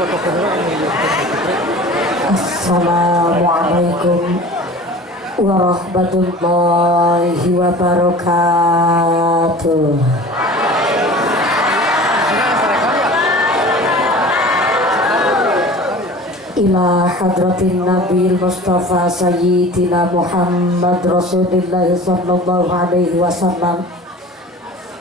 Assalamualaikum warahmatullahi wabarakatuh. Ila hadratin Nabil Mustafa Sayyidina Muhammad Rasulullah sallallahu alaihi wasallam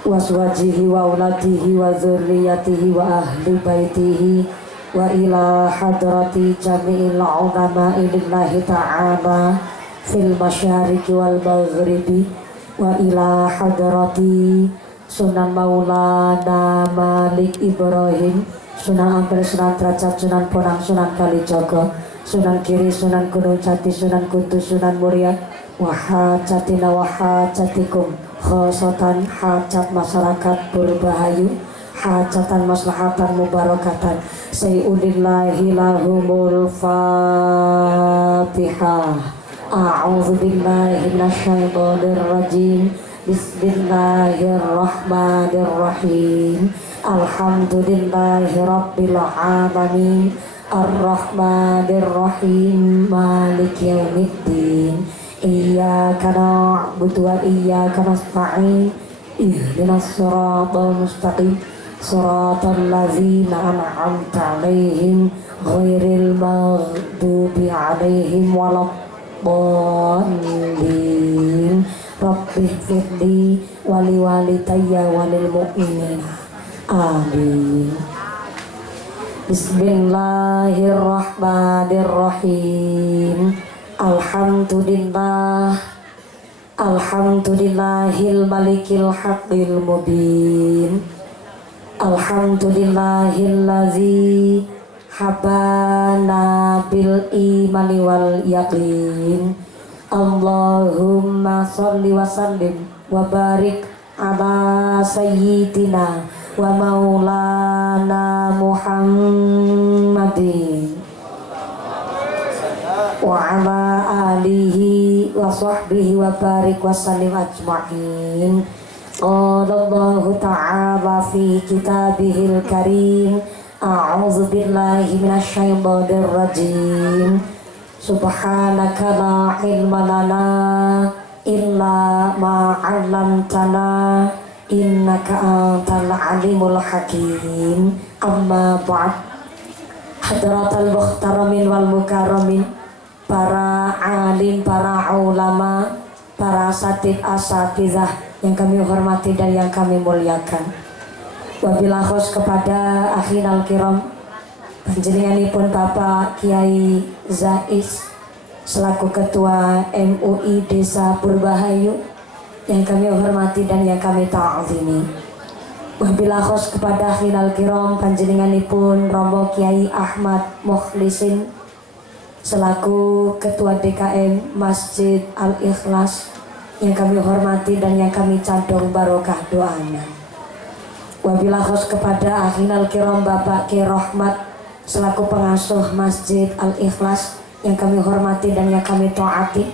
wa azwajihi wa auladihi wa dzurriyyatihi wa ahli baitihi wa ila hadrati jami'il ulama'i lillahi ta'ala fil masyariqi wal maghribi wa ila hadrati Sunan Maulana Malik Ibrahim, Sunan Ampel, Sunan Derajat, Sunan Bonang, Sunan Kalijogo, Sunan Giri, Sunan Gunung Jati, Sunan Kudus, Sunan Muria, wa hajatina wa hajatikum khosatan, hajat masyarakat Purbahayu, hajatan maslahatan mubarakatan sayyudillahi lahumul fatihah. A'udzu billahi minasyaitonir rajim. Bismillahirrahmanirrahim. Alhamdulillahi rabbil alamin. Ar-rahmanirrahim. Maliki yaumiddin. Iyyaka na'budu wa iyyaka nasta'in. Ihdinas siratal mustaqim. Siratal ladzina an'amta 'alaihim ghairil maghdubi 'alaihim waladdallin. Rabbi firli wali walidayya walil mu'minin. Amin. Bismillahirrahmanirrahim. Alhamdulillahil malikil haqqil mubin. Alhamdulillahillazi habana bil imani wal yaqin. Allahumma sholli wa sallim wa barik ala sayyidina wa maulana Muhammadin wa ala alihi wa sahbihi wa barik wa sallim ajma'in. Qala Allahu ta'ala fi kitabihil karim. A'udzu billahi minasyaitonir rajim. Subhanaka la ilma lana illa ma 'allamtana innaka antal alimul hakim. Amma ba'd. Hadratal muhtaramin wal mukarramin, para alim, para ulama, para asatid asatizah yang kami hormati dan yang kami muliakan. Wabillahi khos kepada akhinal kiram, panjenenganipun Bapak Kiai Zais selaku Ketua MUI Desa Purbahayu yang kami hormati dan yang kami ta'zimi. Wabillahi khos kepada akhinal kiram, panjenenganipun Romo Kiai Ahmad Mukhlisin selaku Ketua DKM Masjid Al-Ikhlas yang kami hormati dan yang kami candong barokah doanya. Wabillahi khos kepada akhinal kiram Bapak Ki Rahmat selaku pengasuh Masjid Al-Ikhlas yang kami hormati dan yang kami taati.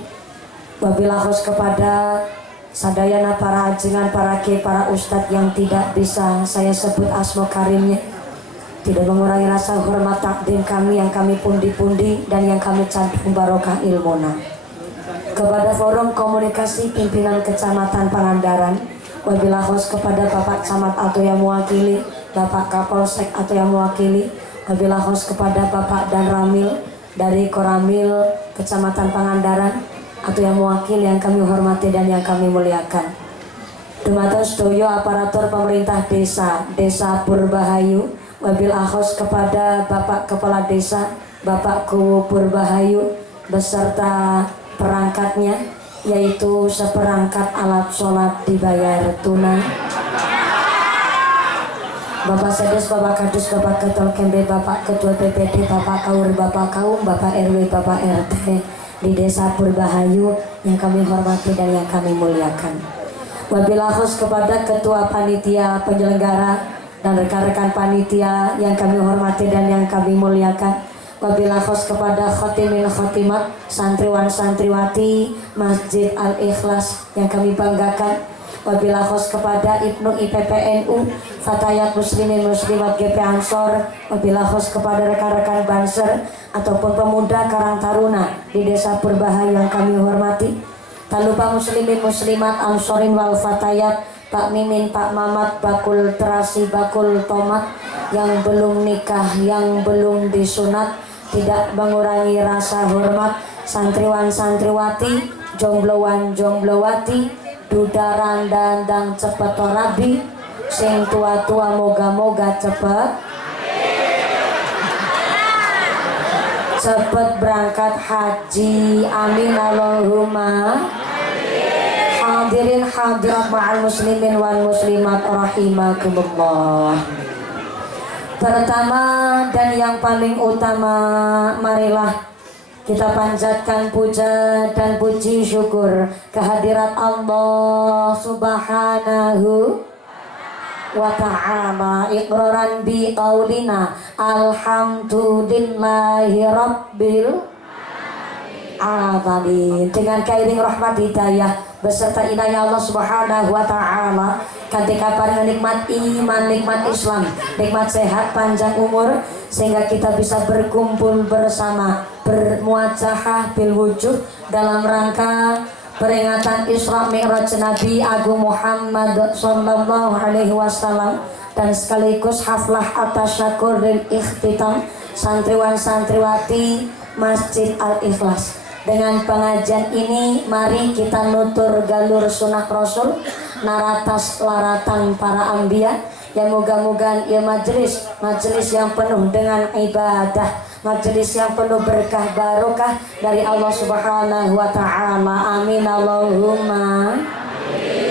Wabillahi khos kepada sadayana para ajengan, para ki, para ustadz yang tidak bisa saya sebut asma karimnya, tidak mengurangi rasa hormat takdim kami yang kami pundi-pundi dan yang kami candung barokah ilmuna. Kepada forum komunikasi pimpinan Kecamatan Pangandaran, wabillahi khos kepada Bapak Camat atau yang mewakili, Bapak Kapolsek atau yang mewakili, wabillahi khos kepada Bapak dan Ramil dari Koramil Kecamatan Pangandaran atau yang mewakili yang kami hormati dan yang kami muliakan. Dumateng sedaya aparatur pemerintah Desa Purbahayu, wabillahi khos kepada Bapak Kepala Desa, Bapak Kuwu Purbahayu beserta perangkatnya, yaitu seperangkat alat sholat dibayar tunai. Bapak Sedes, Bapak Kadus, Bapak Ketua Kembe, Bapak Ketua PPD, Bapak Kaur, Bapak Kaum, Bapak RW, Bapak RT di Desa Purbahayu yang kami hormati dan yang kami muliakan. Wabillahi khos kepada Ketua Panitia Penyelenggara dan rekan-rekan panitia yang kami hormati dan yang kami muliakan. Wabillahi khos kepada khotimin khotimat, santriwan santriwati Masjid Al-Ikhlas yang kami banggakan. Wabil khos kepada Ibnu IPPNU, Fatayat Muslimin Muslimat GP Ansor, wabil khos kepada rekan-rekan Banser ataupun pemuda Karang Taruna di Desa Purbahayu yang kami hormati. Tak lupa Muslimin Muslimat Ansorin wal Fatayat, Pak Mimin, Pak Mamat, bakul terasi, bakul tomat, yang belum nikah, yang belum disunat, tidak mengurangi rasa hormat. Santriwan santriwati, jombloan jomblowati, dudaran dandang cepet torabi, sing tua-tua moga-moga cepet berangkat haji, amin Allahumma. Hadirin hadirat ma'al muslimin wal muslimat rahimakumullah. Pertama dan yang paling utama, marilah kita panjatkan puja dan puji syukur kehadirat Allah Subhanahu wa ta'ala, iqraran bi qaulina alhamdulillahi rabbil alamin. Dengan kairing rahmat hidayah beserta inayah Allah Subhanahu wa ta'ala, kanthi kabar nikmat iman, nikmat Islam, nikmat sehat, panjang umur, sehingga kita bisa berkumpul bersama, bermuajahah bil wujud dalam rangka peringatan Isra Mi'raj Nabi Agung Muhammad sallallahu alaihi wasallam, dan sekaligus haflah atas syakuril ikhtitam santriwan santriwati Masjid Al-Ikhlas. Dengan pengajian ini mari kita nutur galur sunnah Rasul, naratas laratan para anbiya, yang moga-moga ya majelis yang penuh dengan ibadah, majelis yang penuh berkah barokah dari Allah Subhanahu wa ta'ala, amin Allahumma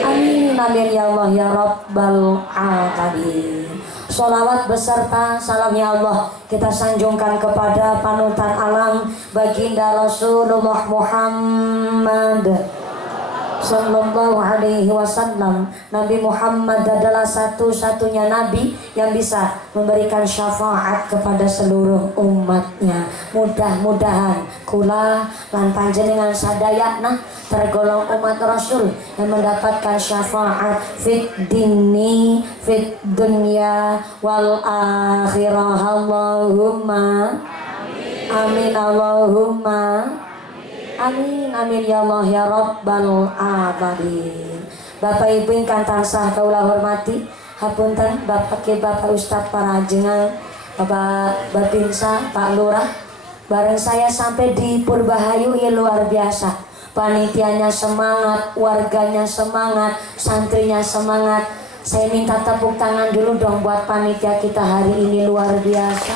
amin, amin ya Allah ya Rabbal alamin. Sholawat beserta salam ya Allah kita sanjungkan kepada panutan alam baginda Rasulullah Muhammad sallallahu alaihi wasallam. Nabi Muhammad adalah satu-satunya nabi yang bisa memberikan syafaat kepada seluruh umatnya. Mudah-mudahan kula lan panjenengan sadayana tergolong umat Rasul yang mendapatkan syafaat fit dini, fit dunya wal akhirah. Allahumma amin Allahumma amin, amin ya Allah ya Rabbal alamin. Bapak Ibu ingkang tansah kaula hormati, hapunten Bapak Ki, Bapak Ustadz Parajengan, Bapak Babinsa, Pak Lurah, bareng saya sampai di Purbahayu ya luar biasa. Panitianya semangat, warganya semangat, santrinya semangat. Saya minta tepuk tangan dulu dong buat panitia kita hari ini, luar biasa.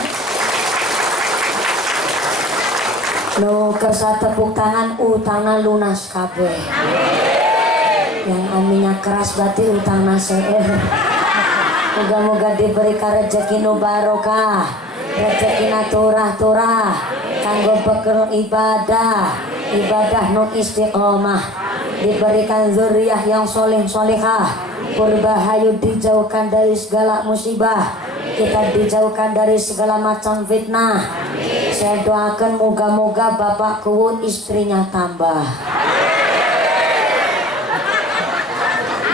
Lo kersa tepuk tangan utangna lunas kabeh. Yang aminnya keras berarti utangna seer. Moga-moga diberi rezeki nu barokah, rezeki na turah-turah, kanggo bekel ibadah nu istiqomah, diberikan zuriyah yang soleh-solehah. Purbahayu dijauhkan dari segala musibah, kita dijauhkan dari segala macam fitnah. Saya doakan moga-moga Bapak Kuwut istrinya tambah.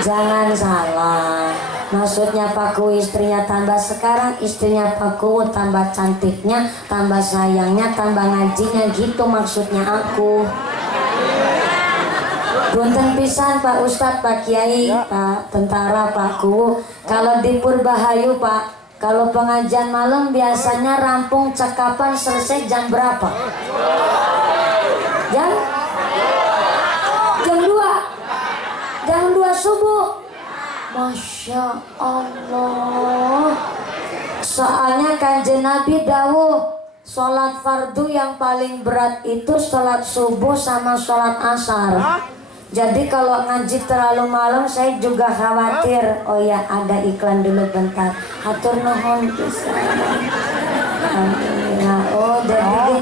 Jangan salah, maksudnya Pak Kuwut istrinya tambah. Sekarang istrinya Pak Kuwut tambah cantiknya, tambah sayangnya, tambah ngajinya, gitu maksudnya aku. Punten pisan Pak Ustadz, Pak Kiai, Pak Tentara, Pak Kuwut. Kalau di Purbahayu Pak, kalau pengajian malam biasanya rampung cakapan selesai jam berapa? Jam 2. Jam 2 subuh. Masya Allah. Soalnya Kanjeng Nabi dawuh, sholat fardu yang paling berat itu sholat subuh sama sholat asar. Jadi kalau ngaji terlalu malam saya juga khawatir. Oh ya, ada iklan dulu bentar. Hatur nuhun pisan. Nah, oh jadi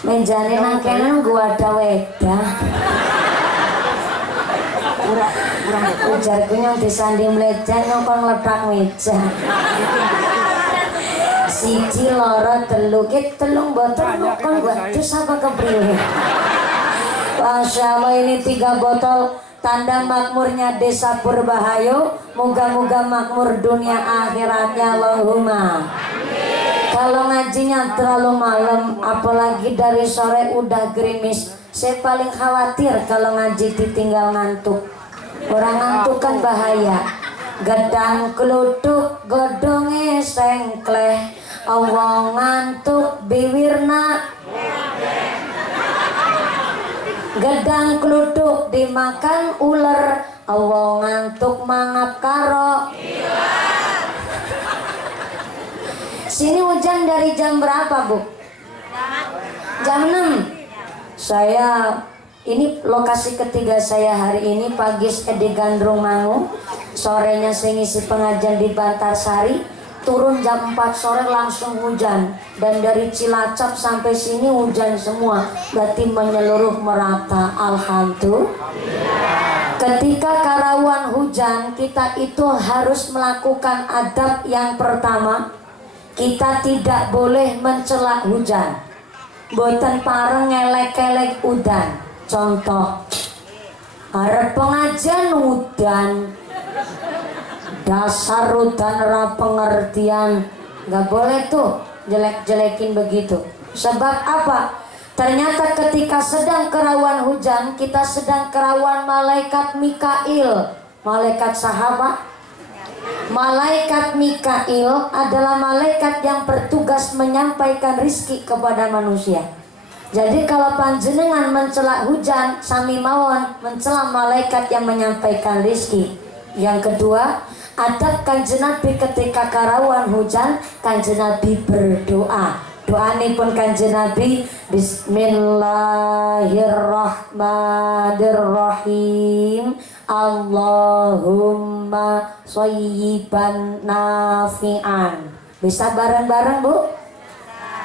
mejane nang kene gua ada wedah. Ujarku yang disandi meleja nyongkong letak meja. Siji loro telu kit telung botol nyongkong gua terus apa kepriwe. Masya Allah, ini 3 botol tanda makmurnya desa Purbahayu. Moga-moga makmur dunia akhiratnya, Allahumma. Kalau ngajinya terlalu malam, apalagi dari sore udah gerimis, saya paling khawatir kalau ngaji ditinggal ngantuk. Orang ngantuk kan bahaya. Gedang keluduk godonge sengkleh, awong ngantuk bibirna. Gedang keluduk dimakan ular, awong ngantuk mangap karo. Sini hujan dari jam berapa, Bu? Jam 6. Saya ini lokasi ketiga saya hari ini. Pagi di Gandrung Mangu, sorenya saya ngisi pengajian di Bantarsari. Turun jam 4 sore langsung hujan, dan dari Cilacap sampai sini hujan semua. Berarti menyeluruh merata. Alhamdulillah. Ketika karawan hujan, kita itu harus melakukan adab yang pertama. Kita tidak boleh mencela hujan. Boten pareng ngelek-elek udan. Contoh, arep pengajian udan, dasar udan ora pengertian. Gak boleh tuh jelek-jelekin begitu. Sebab apa? Ternyata ketika sedang kerawan hujan, kita sedang kerawan malaikat Mikail. Malaikat sahabat. Malaikat Mikail adalah malaikat yang bertugas menyampaikan rizki kepada manusia. Jadi kalau panjenengan mencela hujan, sami mawon mencela malaikat yang menyampaikan rizki. Yang kedua, adab Kanjeng Nabi ketika karawan hujan, Kanjeng Nabi berdoa. Doane pun Kanjeng Nabi, Bismillahirrahmanirrahim. Allahumma shayyiban nafi'an. Bisa bareng-bareng, Bu?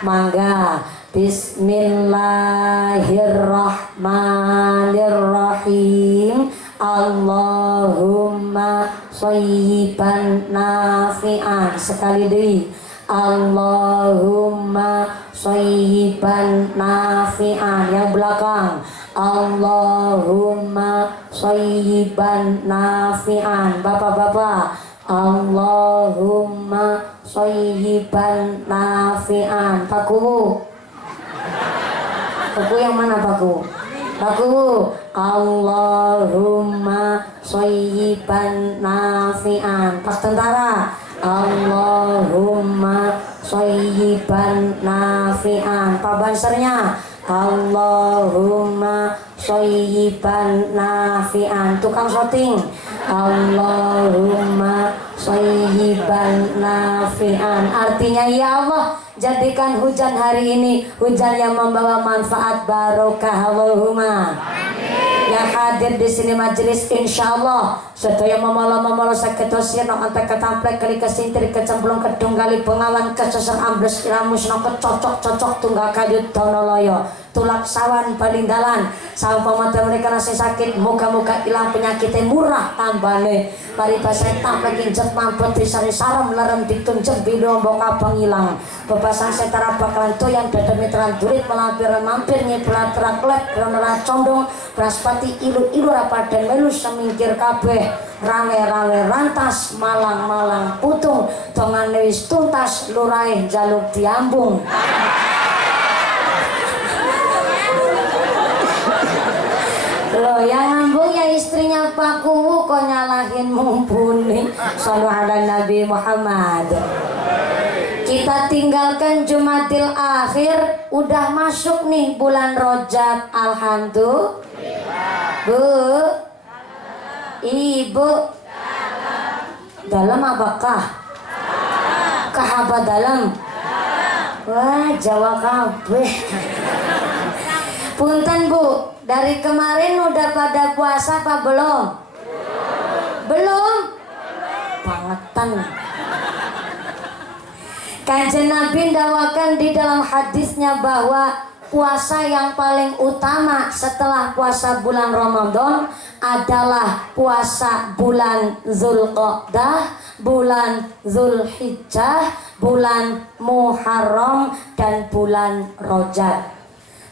Mangga. Bismillahirrahmanirrahim. Allahumma shayyiban nafi'an. Sekali deui. Allahumma shayyiban nafi'an. Yang belakang. Allahumma shayyiban nafi'an. Bapak-bapak, Allahumma shayyiban nafi'an. Pak Kuwu. Pak Kuwu yang mana, Pak Kuwu? Pak Kuwu. Allahumma shayyiban nafi'an. Pak Tentara. Allahumma shayyiban nafi'an. Pak Bansernya. Allahumma shayyiban nafi'an. Tukang syuting. Allahumma shayyiban nafi'an. Artinya, ya Allah, jadikan hujan hari ini hujan yang membawa manfaat barokah. Allahumma. Yang hadir di sini majelis insyaallah sedaya memala-memala saketosir nok antek ketamplek kali kesintir kecemplung kedung kali pengawan keseser ambles iramus nok cocok-cocok tunggal kayu donoloyo tulak sawan balinggalan sawan pamata mereka nasi sakit moga-moga hilang penyakitnya murah tambane mari pasai tamplek injek mampet disari saram larem ditunjem bidong boka pengilang bebasan setara bakalan toyang dada mitran durit melampir mampir nyipelat raklet ronora condong praspati ilu-ilu rapadan melu semingkir kabeh rawe-rawe rantas malang-malang putung tongan lewis tuntas lurai jaluk diambung. Loh yang ngambung ya istrinya Pak Kuwu kok nyalahin mumpuni. Shallu ala Nabi Muhammad. Kita tinggalkan Jumadil Akhir, udah masuk nih bulan Rajab. Alhamdulillah. Bu, Ibu, dalam apakah? Kah apa dalam? Wah, Jawa kabeh. Punten Bu, dari kemarin udah pada puasa apa belum? Belum? Bangetan. Kanjeng Nabi dawakan di dalam hadisnya bahwa puasa yang paling utama setelah puasa bulan Ramadan adalah puasa bulan Zulqa'dah, bulan Zulhijjah, bulan Muharram, dan bulan Rajab.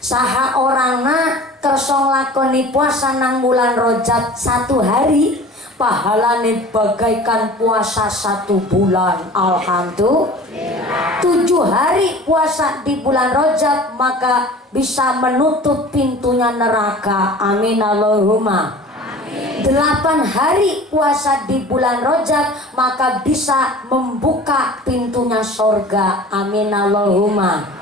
Saha orangna kersa nglakoni puasa nang bulan Rajab 1 hari pahalane bagaikan puasa 1 bulan. Alhamdulillah. 7 hari puasa di bulan Rajab maka bisa menutup pintunya neraka. Amin Allahumma. 8 hari puasa di bulan Rajab maka bisa membuka pintunya surga. Amin Allahumma.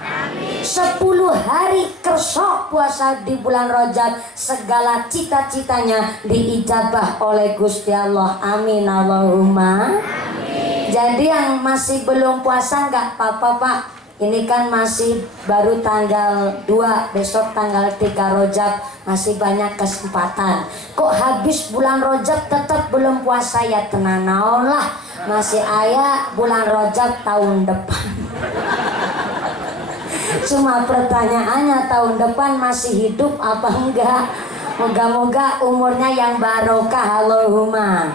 10 hari kersa puasa di bulan Rajab segala cita-citanya diijabah oleh Gusti Allah. Amin Allahumma. Jadi yang masih belum puasa nggak apa-apa Pak. Ini kan masih baru tanggal 2, besok tanggal 3 Rajab, masih banyak kesempatan. Kok habis bulan Rajab tetap belum puasa ya tenang naon lah. Masih aya bulan Rajab tahun depan. Cuma pertanyaannya tahun depan masih hidup apa enggak. Moga-moga umurnya yang barokah. Allahumma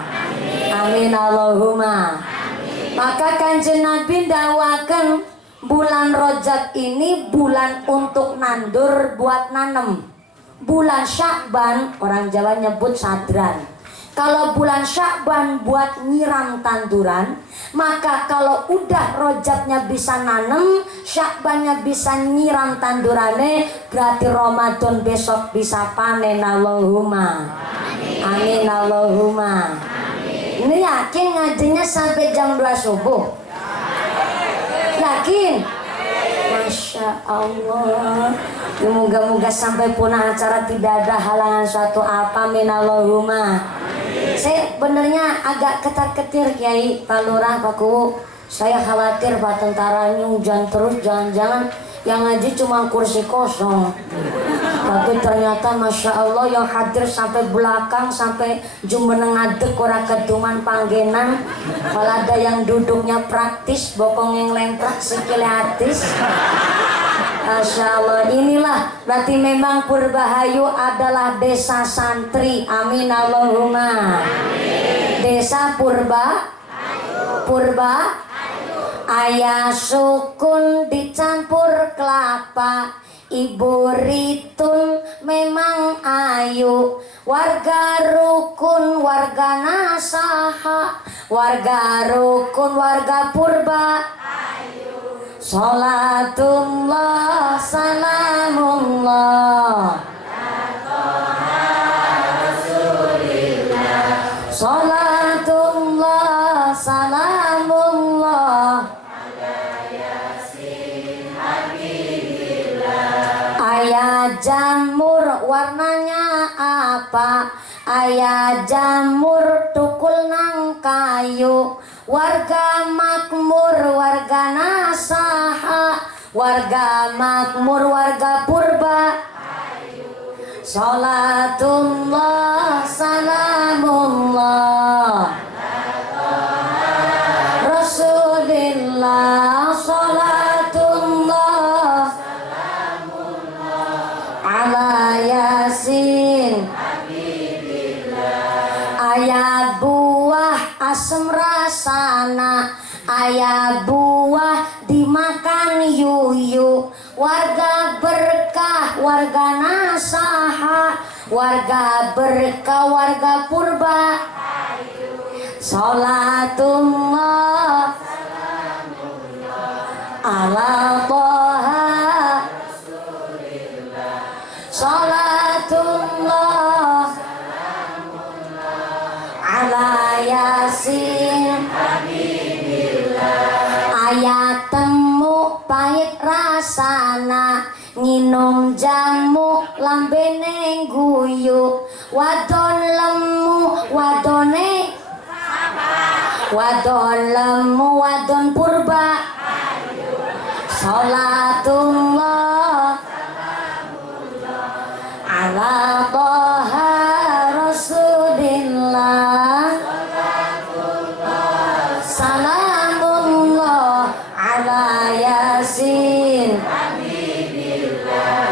amin Allahumma. Maka Kanjeng Nabi dakwaken bulan Rajab ini bulan untuk nandur buat nanem. Bulan Sya'ban orang Jawa nyebut sadran. Kalau bulan Sya'ban buat nyiram tanduran, maka kalau udah Rajabnya bisa nanem, Sya'bannya bisa nyiram tandurane, berarti Ramadan besok bisa panen. Allahumma amin Allahumma. Ini yakin ngajinya sampai jam 2 subuh? Yakin? Masya Allah. Moga-moga sampai punah acara tidak ada halangan suatu apa. Amin Allahumma. Saya benernya agak ketar-ketir Kiai, Pak Lurah, Pak Kuwu. Saya khawatir Pak tentaranya hujan terus, jangan-jangan yang ngaji cuma kursi kosong. Tapi ternyata Masya Allah yang hadir sampai belakang, sampai jumeneng ngadeg ora keduman panggenan. Kalau ada yang duduknya praktis, bokong yang lemprak sikile atis. Masya Allah, inilah berarti memang Purbahayu adalah desa santri. Amin Allahumma. Desa Purba ayah sukun dicampur kelapa, ibu ritun memang ayu, warga rukun warga nasaha, warga rukun warga purba ayu. Salatullah salamullah salatullah salamullah ayah jamur warnanya apa? Ayah jamur tukul nang kayu, warga makmur warga nasaha, warga makmur warga purba salatullah salamullah Rasulillah salatullah ala yasin ayat buah asem rasana, ayat buah dimakan yuyu, warga berkah warga nasaha, warga berkah warga purba salatullah ala toha salatullah ala yasin ayat temu pahit rasana, nginum jamu lambene guyu, wadon lemu wadone wadon lemu wadon purba salatullah ala toha rasulillah salamullah ala yasin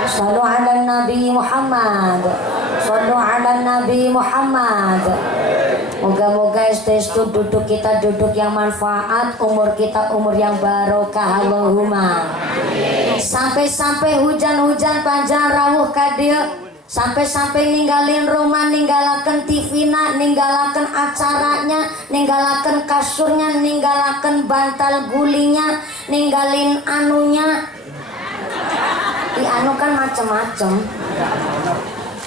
sallu ala nabi Muhammad, sallu ala nabi Muhammad. Moga-moga Swastiastu, duduk kita duduk yang manfaat, umur kita umur yang barokah, Allahumma. Sampai-sampai hujan-hujan panjang rawuh kadir, sampai-sampai ninggalin rumah, ninggalaken TV-na, ninggalaken acaranya, ninggalaken kasurnya, ninggalaken bantal gulingnya, ninggalin anunya. Anu kan macem-macem.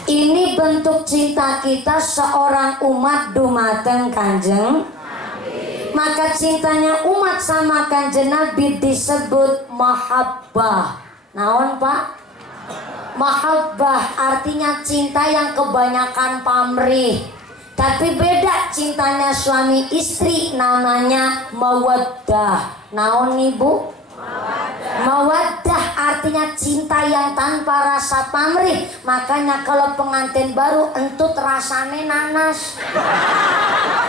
Ini bentuk cinta kita seorang umat dumateng Kanjeng. Maka cintanya umat sama Kanjeng Nabi disebut mahabbah. Naon Pak? Mahabbah artinya cinta yang kebanyakan pamrih. Tapi beda cintanya suami istri, namanya mawaddah. Naon Ibu? Mawaddah artinya cinta yang tanpa rasa pamrih. Makanya kalau pengantin baru entut rasane nanas.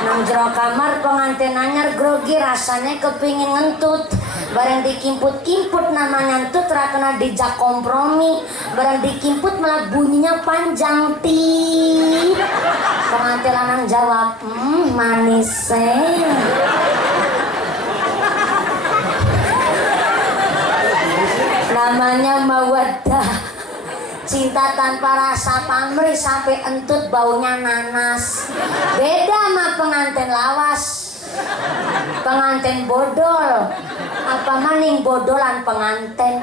Nang jero kamar pengantin anyar grogi rasanya kepingin ngentut. Barang dikimput-kimput namanya ngentut ra kena dijak kompromi. Barang dikimput malah bunyinya panjang tip. Pengantin lanang jawab, manis namanya mawaddah, cinta tanpa rasa pamrih sampai entut baunya nanas. Beda sama pengantin lawas, pengantin bodol, apa maning bodolan pengantin.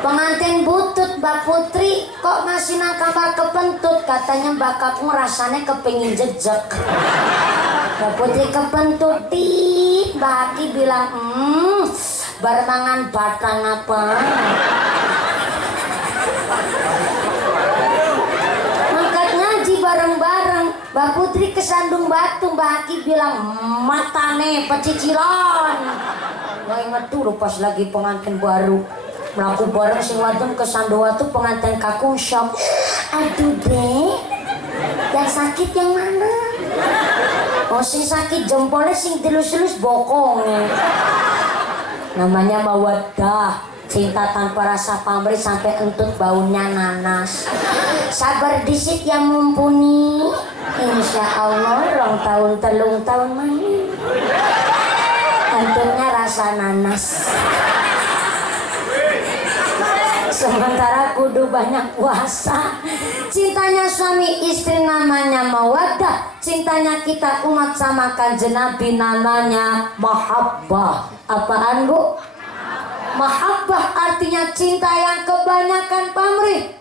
Pengantin butut Mbak Putri kok masih nang kamar kepentut, katanya Mbak Kakung rasanya kepingin jejak. Mbak Putri kepentut, Mbak Aki bilang barengan batang apa? Mangkat ngaji bareng-bareng. Mbak Putri kesandung batu, Mbak Aki bilang matane peciciran. Nggak inget dulu pas lagi pengantin baru melaku bareng sing wadon kesandung batu, pengantin kakung shock. Aduh deh, yang sakit yang mana? Oh sing sakit jempolnya, sing dilus-lus bokongnya. Namanya mawaddah, cinta tanpa rasa pamrih sampai entut baunya nanas. Sabar disit yang mumpuni, insya Allah rong tahun telung tahun mana entutnya rasa nanas. Sementara kudu banyak puasa. Cintanya suami istri namanya mawaddah, cintanya kita umat sama Kanjeng Nabi namanya mahabbah. Apaan Bu? Mahabbah artinya cinta yang kebanyakan pamrih.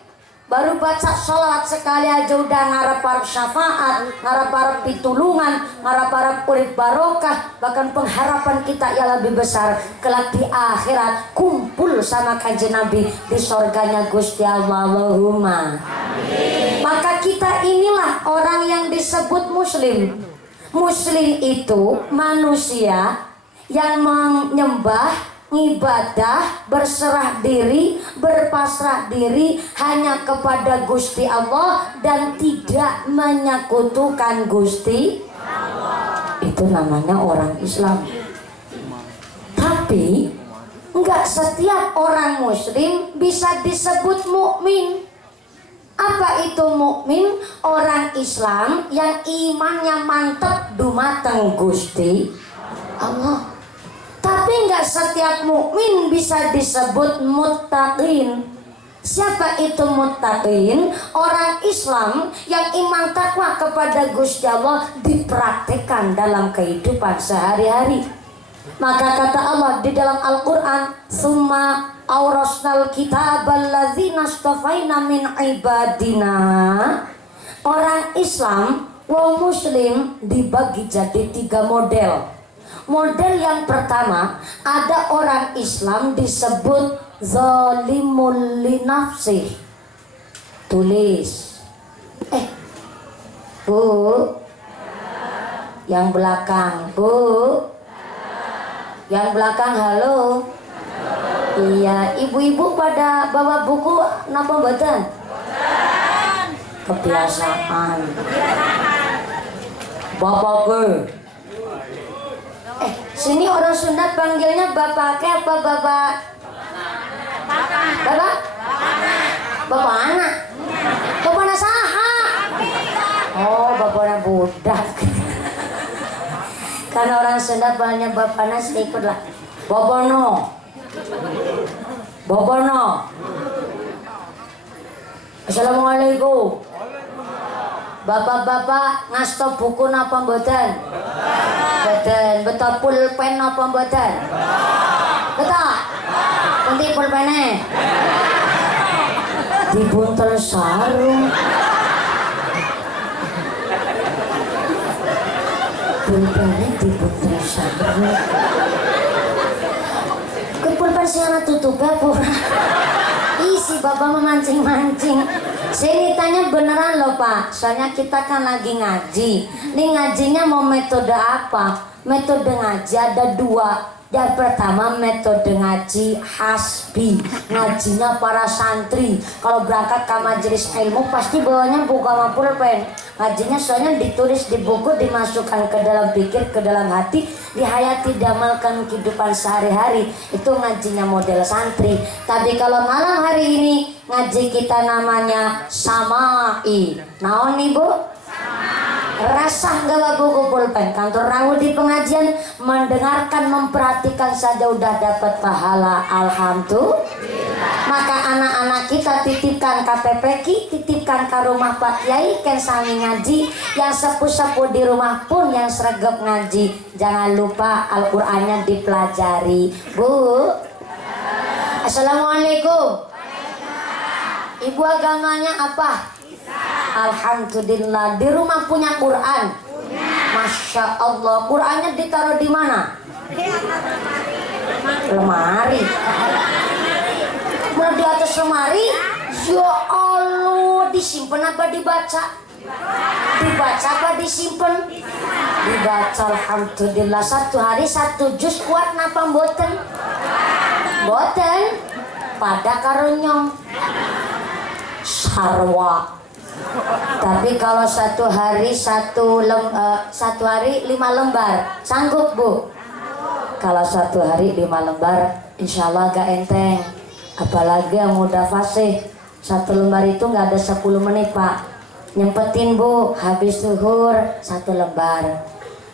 Baru baca sholawat sekali aja udah ngarep-arep syafaat, ngarep-arep pitulungan, ngarep-arep urip barokah. Bahkan pengharapan kita yang lebih besar kelak di akhirat kumpul sama Kanjeng Nabi di surganya Gusti Allah. Allahumma amin. Maka kita inilah orang yang disebut muslim. Muslim itu manusia yang menyembah, ibadah, berserah diri, berpasrah diri hanya kepada Gusti Allah dan tidak menyekutukan Gusti Allah. Itu namanya orang Islam. Tapi enggak setiap orang muslim bisa disebut mukmin. Apa itu mukmin? Orang Islam yang imannya mantap dumateng Gusti Allah. Tapi nggak setiap mukmin bisa disebut muttaqin. Siapa itu muttaqin? Orang Islam yang iman takwa kepada Gusti Allah dipraktikkan dalam kehidupan sehari-hari. Maka kata Allah di dalam Al-Quran, "Tsumma aurasnal kitabal ladzina astafaina min ibadina." Orang Islam, wong muslim dibagi jadi 3 model. Model yang pertama, ada orang Islam disebut zalimul linafsih. Tulis. Bu, yang belakang, Bu. Yang belakang, halo. Iya, ibu-ibu pada bawa buku napa mboten? Kebiasaan. Bapak ke? Sini orang Sunda panggilnya bapaknya apa bapak? Bapak? Bapak anak? Bapak anak saha? Oh, bapak anak budak. Karena orang Sunda banyak bapaknya ikut lah. Bobono. Bobono. Assalamualaikum. Bapak-bapak ngasto buku napa mboten? Mboten. Betul pulpen napa mboten? Betul. Nanti pulpene. Dibuntel sarung. Pulpennya dibuntel sarung. Ke pulpen sih anak tutupnya pura. Isi bapak memancing-mancing. Saya ditanya beneran loh Pak. Soalnya kita kan lagi ngaji. Ini ngajinya mau metode apa? Metode ngaji ada dua. Yang pertama metode ngaji hasbi, ngajinya para santri. Kalau berangkat ke majelis ilmu pasti bawanya buku sama pulpen. Ngajinya soalnya ditulis di buku, dimasukkan ke dalam pikir, ke dalam hati, dihayati, diamalkan kehidupan sehari-hari. Itu ngajinya model santri. Tapi kalau malam hari ini ngaji kita namanya samai. Naon nih Bu? Rasah gawa buku pulpen, kantor rawu di pengajian, mendengarkan, memperhatikan saja udah dapat pahala. Alhamdulillah. Maka anak-anak kita titipkan KTP, titipkan ke rumah Pak Kiai, ken sami ngaji. Yang sepuh-sepuh di rumah pun yang sregep ngaji. Jangan lupa Al-Qur'annya dipelajari. Bu. Assalamualaikum. Ibu agamanya apa? Alhamdulillah. Di rumah punya Quran? Masya Allah. Qurannya ditaruh di mana? Lemari. Mulai di atas lemari? Ya Allah. Disimpan apa dibaca? Dibaca apa disimpan? Dibaca. Alhamdulillah. Satu hari satu juz kuat napa mboten? Mboten. Pada karunyong sarwa. Tapi kalau satu hari 5 lembar sanggup Bu? Kalau satu hari 5 lembar insya Allah gak enteng. Apalagi yang udah fasih, 1 lembar itu gak ada 10 menit Pak. Nyempetin Bu, habis zuhur 1 lembar,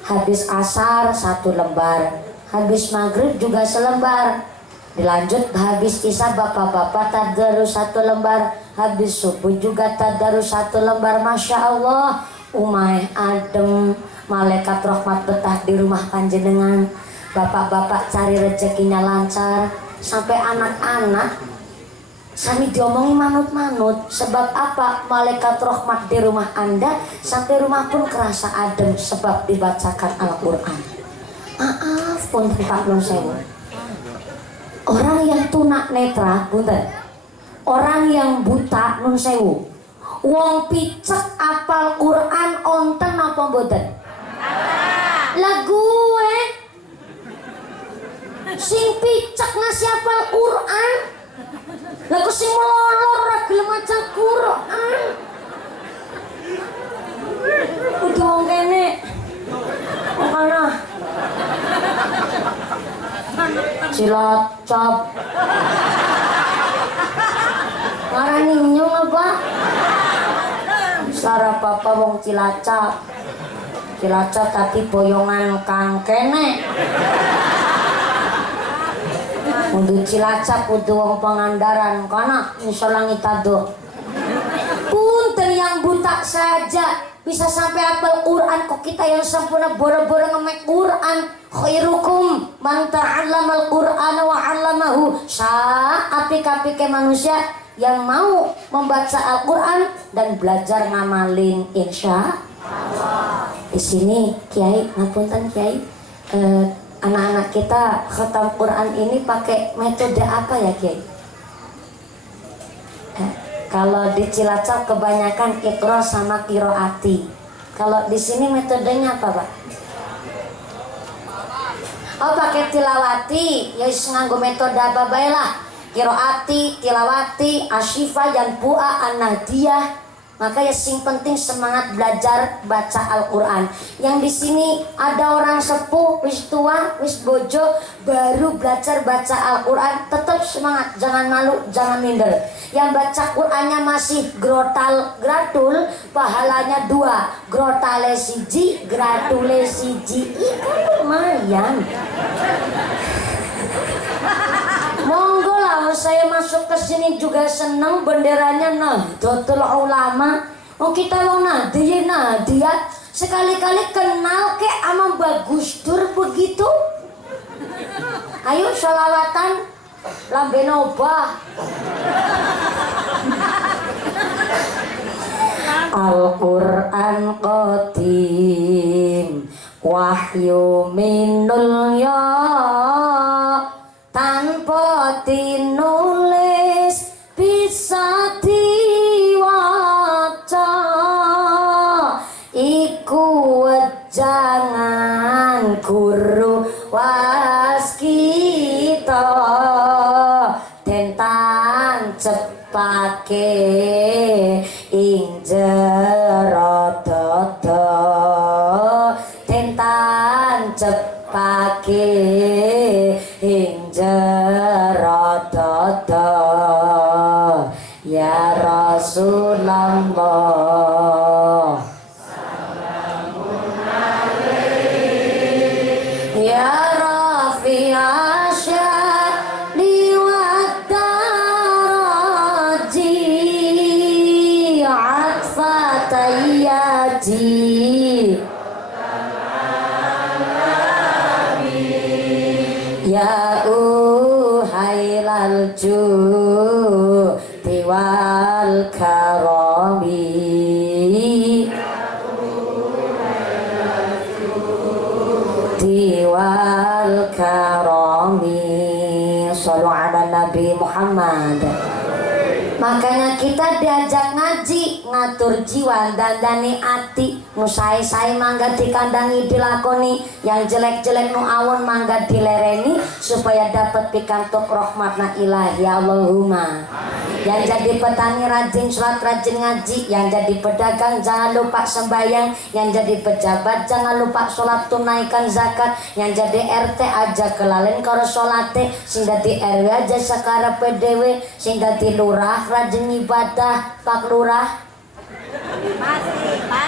habis asar 1 lembar, habis maghrib juga selembar. Dilanjut habis isya bapak-bapak tadarus 1 lembar, habis subuh juga tadarus 1 lembar. Masya Allah, umay adem, malaikat rahmat betah di rumah panjenengan. Bapak-bapak cari rezekinya lancar, sampai anak-anak sami diomongi manut-manut. Sebab apa? Malaikat rahmat di rumah Anda, sampai rumah pun kerasa adem sebab dibacakan Al-Quran. Maaf pun Pak Nun Sewu. Orang yang tunak netra, punten. Orang yang buta nun sewu. Wong picek apal Quran onten apa mboten? Lah gue sing picek ngasih apal Quran. Lah ku sing melolor ora gelem maca Quran. Kudu wong kene. Makana Cilacap ngarani nyung apa? Sara papa wong Cilacap. Cilacap tapi boyongan kang kene. Kudu Cilacap kudu wong Pangandaran kana insyaallah ngitado. Punten yang buta saja bisa sampai hafal Quran. Kok kita yang sempurna boro-boro ngemek Quran. Khairukum man ta'allamal Qur'ana wa 'allamahu. Apik-apike manusia yang mau membaca Al-Qur'an dan belajar ngamalin insya Allah. Di sini Kiai, ngapunten Kiai, anak-anak kita khatam Quran ini pakai metode apa ya Kiai? Kalau di Cilacap kebanyakan Iqra sama Qiraati. Kalau di sini metodenya apa, Pak? Oh, pakai tilawati. Ya wis nganggo metode apa bae lah. Qiraati, tilawati, asyifa, yanbu'a, an-nahdiyah. Maka ya sing penting semangat belajar baca Al-Quran. Yang di sini ada orang sepuh, wis tua, wis bojo, baru belajar baca Al-Quran, tetap semangat, jangan malu, jangan minder. Yang baca Qurannya masih grotal gratul, pahalanya 2, grotale siji, gratule siji, ikan lumayan. Monggo lah, saya masuk ke sini juga seneng, benderanya Nahdlatul Ulama. Oh kita mau Nadia, sekali-kali kenal ke ama Bagus Dur begitu. Ayo sholawatan, lambe nobah. Al-Quran qadim, wahyu minul ya, tanpa tinulis bisa diwaca, iku wejangan guru waskita, tentang cepake ing jero dodo, tentang cepake ing jero dodo, ya Rasulullah. Ya Rafi Asyari wa daraji, atfatayati, ya uhailal judi wal karami, diwal karami, shollu ala Nabi Muhammad. Makanya kita diajak ngaji, ngatur jiwa, dandani ati, nu sae-sae mangga dikandangi dilakoni, yang jelek-jelek nu awon mangga dilereni, supaya dapat pikantuk rahmatna ilahi Allahumma. Yang jadi petani rajin sholat, rajin ngaji, yang jadi pedagang jangan lupa sembahyang, yang jadi pejabat jangan lupa sholat tunaikan zakat, yang jadi RT aja kelalen karo sholate, sing dadi RW aja sakara PDW, sing dadi lurah rajin ibadah Pak Lurah.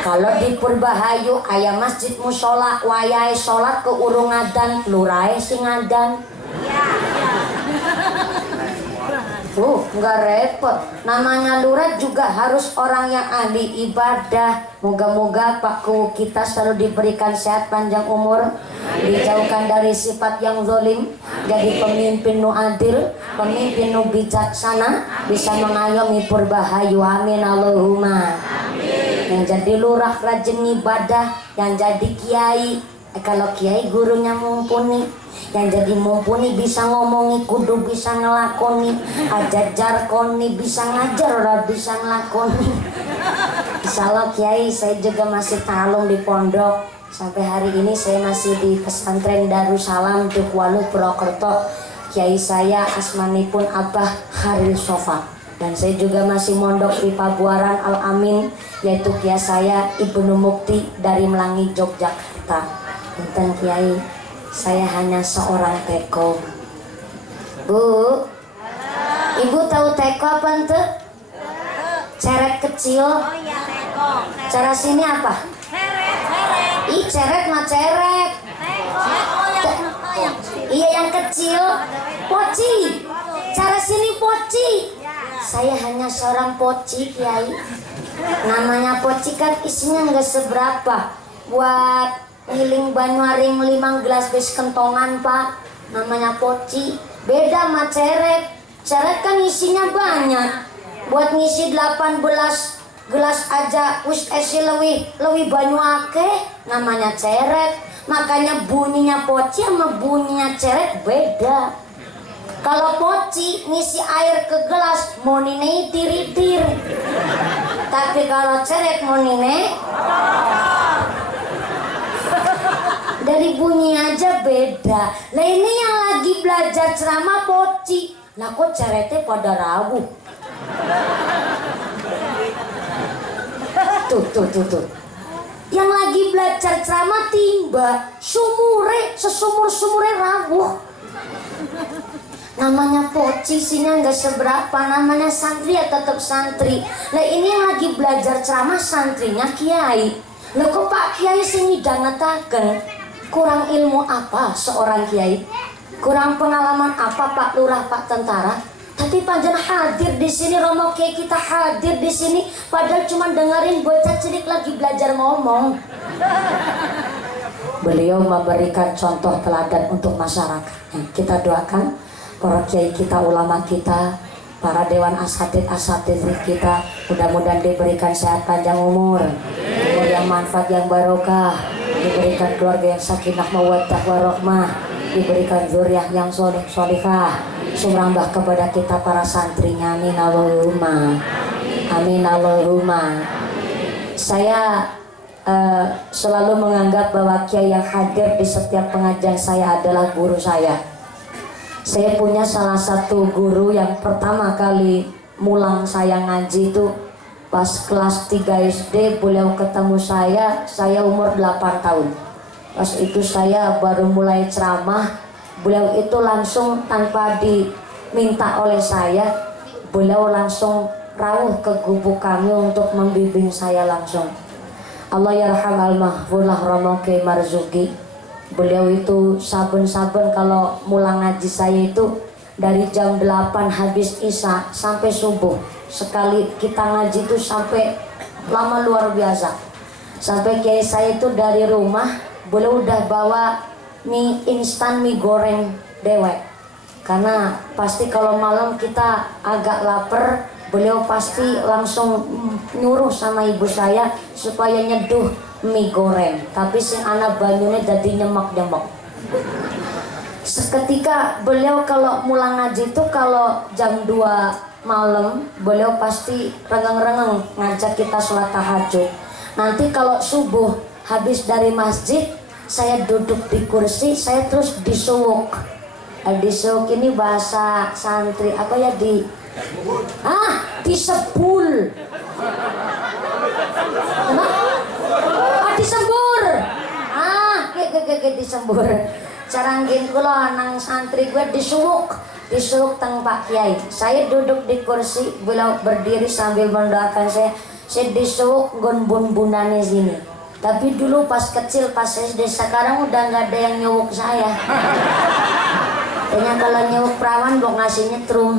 Kalau di Purbahayu ayah masjid musola, wayai sholat ke urung ngadan, lurahe sing ngadan. Nggak repot. Namanya lurah juga harus orang yang ahli ibadah. Moga-moga Pak Ku kita selalu diberikan sehat panjang umur, dijauhkan dari sifat yang zalim, jadi pemimpin nu adil, pemimpin nu bijaksana, bisa mengayomi Purbahayu. Amin Allahumma. Yang jadi lurah rajin ibadah, yang jadi kiai, kalau kiai gurunya mumpuni, yang jadi mumpuni bisa ngomongi, kudu bisa ngelakoni, aja jarkoni bisa ngajar, ora bisa ngelakoni. Insyaallah kiai, saya juga masih ta'alum di pondok. Sampai hari ini saya masih di pesantren Darussalam Tukwalu Purwokerto. Kiai saya asmanipun Abah Haril Sofa. Dan saya juga masih mondok di Pabuaran Al-Amin, yaitu kiai saya Ibnu Mukti dari Melangi, Yogyakarta. Punten kiai, saya hanya seorang teko. Bu, ibu tahu teko apa ente? Ceret kecil. Oh iya teko. Cara sini apa? Ceret. Ih, ceret mah ceret. Teko yang Iya yang kecil. Poci. Cara sini poci. Saya hanya seorang poci kiai. Namanya poci kan isinya nggak seberapa. Buat ngiling Banyuaring 5 gelas bis kentongan pak, namanya poci. Beda sama ceret. Ceret kan isinya banyak, buat ngisi 18 gelas aja wis esi lebih banyak ake, namanya ceret. Makanya bunyinya poci sama bunyinya ceret beda. Kalau poci ngisi air ke gelas monine itir-itir, tapi kalau ceret monine dari bunyi aja beda. Nah ini yang lagi belajar ceramah poci, lah kok ceretnya pada rawuh. Tuh. Yang lagi belajar ceramah timba sesumur-sumure rawuh. Namanya posisinya nggak seberapa, namanya santri ya tetap santri. Nah ini yang lagi belajar ceramah santrinya kiai. Loh kok Pak Kiai sing ngidangetaken? Kurang ilmu apa seorang kiai? Kurang pengalaman apa Pak Lurah, Pak Tentara? Tapi panjang hadir di sini, Romo Kiai kita hadir di sini, padahal cuma dengerin bocah cilik lagi belajar ngomong. Beliau memberikan contoh teladan untuk masyarakat. Kita doakan para kiai kita, ulama kita, para dewan asatid kita, mudah-mudahan diberikan sehat panjang umur yang manfaat, yang barokah, diberikan keluarga yang sakinah mawaddah warahmah, diberikan zuriat yang soleh solihah, sumrambah kepada kita para santrinya. Amin Allahumma. Amin Allahumma. Saya selalu menganggap bahwa kiai yang hadir di setiap pengajian saya adalah guru saya. Saya punya salah satu guru yang pertama kali mulang saya ngaji itu pas kelas 3 SD. Beliau ketemu saya umur 8 tahun. Pas itu saya baru mulai ceramah, beliau itu langsung tanpa diminta oleh saya, beliau langsung rawuh ke gubuk kami untuk membimbing saya langsung. Allah yarham al-mahfurlah Romo Kiai Marzuki. Beliau itu saben-saben kalau mulang ngaji saya itu dari jam 8 habis isya sampai subuh. Sekali kita ngaji itu sampai lama luar biasa. Sampai kiai saya itu dari rumah beliau udah bawa mie instan, mie goreng dewek. Karena pasti kalau malam kita agak lapar, beliau pasti langsung nyuruh sama ibu saya supaya nyeduh mie goreng. Tapi sing anak banyunya jadi nyemak-nyemak. Seketika beliau kalau mulang ngaji itu kalau jam 2 malam, beliau pasti rengeng-rengeng ngajak kita sholat tahajud. Nanti kalau subuh habis dari masjid, saya duduk di kursi, saya terus disuwuk. Disuwuk ini bahasa santri apa ya, disebul. Disembur. Disembur. Cara ngin kula nang santri gue disuwuk teng Pak Kiai. Saya duduk di kursi, beliau berdiri sambil mendoakan saya disuwuk nggon bun-bunane sini. Tapi dulu pas kecil, pas SD, sekarang udah nggak ada yang nyuwuk saya. Kayaknya kalau nyuwuk perawan kok ngasih nyetrum.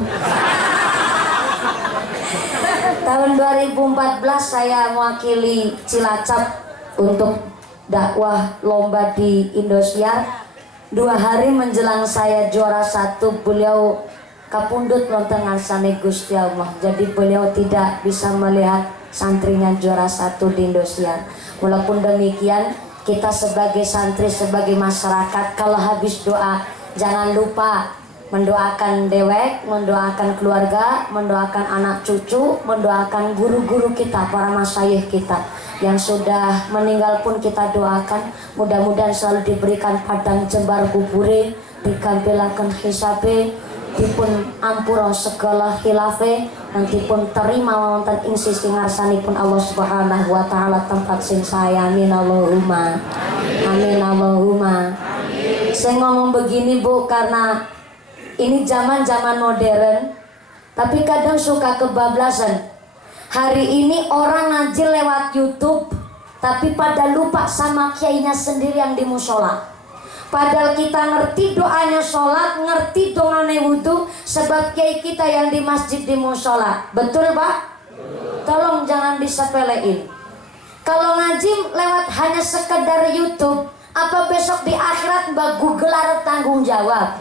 Tahun 2014 saya mewakili Cilacap untuk dakwah lomba di Indosiar. 2 hari menjelang saya juara 1, beliau kapundut nonton ngarsane Gusti Allah. Jadi beliau tidak bisa melihat santrinya juara 1 di Indosiar. Walaupun demikian, kita sebagai santri, sebagai masyarakat, kalau habis doa jangan lupa mendoakan dewek, mendoakan keluarga, mendoakan anak cucu, mendoakan guru-guru kita, para masyayikh kita yang sudah meninggal pun kita doakan. Mudah-mudahan selalu diberikan padang jembar kubure, digampilaken hisabe, dipun ampura segala khilafe, nanti pun terima wonten ing sisi ngarsanipun Allah Subhanahu wa taala tempat sing saya. Amin Allahumma. Amin Allahumma. Saya ngomong begini Bu karena ini zaman-zaman modern, tapi kadang suka kebablasan. Hari ini orang ngaji lewat YouTube, tapi pada lupa sama kiainya sendiri yang di musola. Padahal kita ngerti doanya sholat, ngerti doanya wudhu, sebab kiai kita yang di masjid di musola. Betul Pak? Tolong jangan disepelein. Kalau ngaji lewat hanya sekedar YouTube, apa besok di akhirat Mbak Google harus tanggung jawab?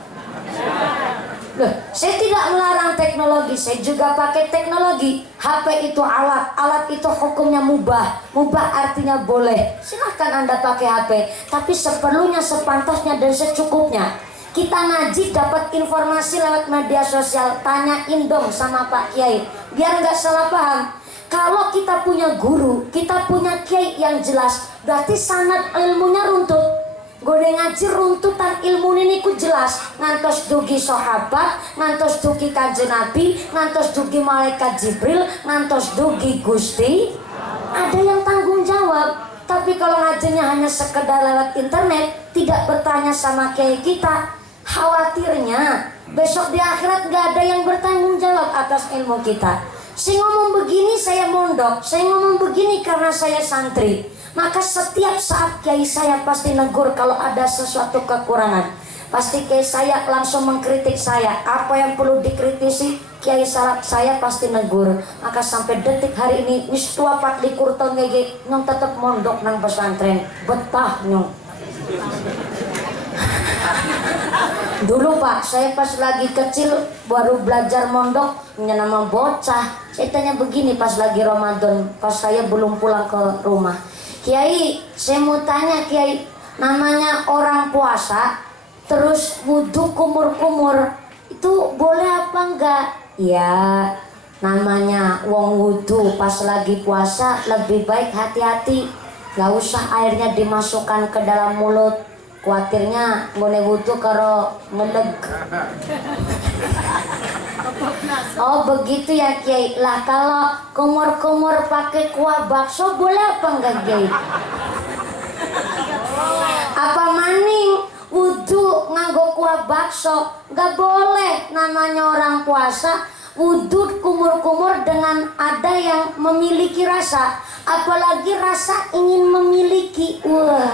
Loh, saya tidak melarang teknologi, saya juga pakai teknologi. HP itu alat, alat itu hukumnya mubah. Mubah artinya boleh. Silahkan Anda pakai HP, tapi seperlunya, sepantasnya dan secukupnya. Kita ngaji dapat informasi lewat media sosial, tanyain dong sama Pak Kiai, biar nggak salah paham. Kalau kita punya guru, kita punya kiai yang jelas, berarti sanad ilmunya runtut. Gode ngaji runtutan ilmu ini ku jelas, ngantos dugi sahabat, ngantos dugi kanjeng Nabi, ngantos dugi malaikat Jibril, ngantos dugi Gusti Ada yang tanggung jawab. Tapi kalau ngajinya hanya sekedar lewat internet, tidak bertanya sama kiai kita, khawatirnya besok di akhirat gak ada yang bertanggung jawab atas ilmu kita. Saya ngomong begini saya mondok, saya ngomong begini karena saya santri. Maka setiap saat kiai saya pasti negur kalau ada sesuatu kekurangan. Pasti kiai saya langsung mengkritik saya. Apa yang perlu dikritisi, kiai saya pasti negur. Maka sampai detik hari ini wis tua 24 tahun ngege nyong tetep mondok nang pesantren. Betah nyong. Dulu Pak, saya pas lagi kecil baru belajar mondok, nama bocah. Saya tanya begini pas lagi Ramadan, pas saya belum pulang ke rumah. Kiai, saya mau tanya Kiai, namanya orang puasa terus wudhu kumur-kumur, itu boleh apa enggak? Ya, namanya wong wudhu pas lagi puasa lebih baik hati-hati. Gak usah airnya dimasukkan ke dalam mulut, khawatirnya boleh wudhu karo ngeleg. Oh begitu ya Kiai. Lah kalau kumur-kumur pakai kuah bakso boleh apa enggak Kiai? Apa maning wudhu nganggo kuah bakso? Enggak boleh, namanya orang puasa. Wudhu kumur-kumur dengan ada yang memiliki rasa, apalagi rasa ingin memiliki. Wah,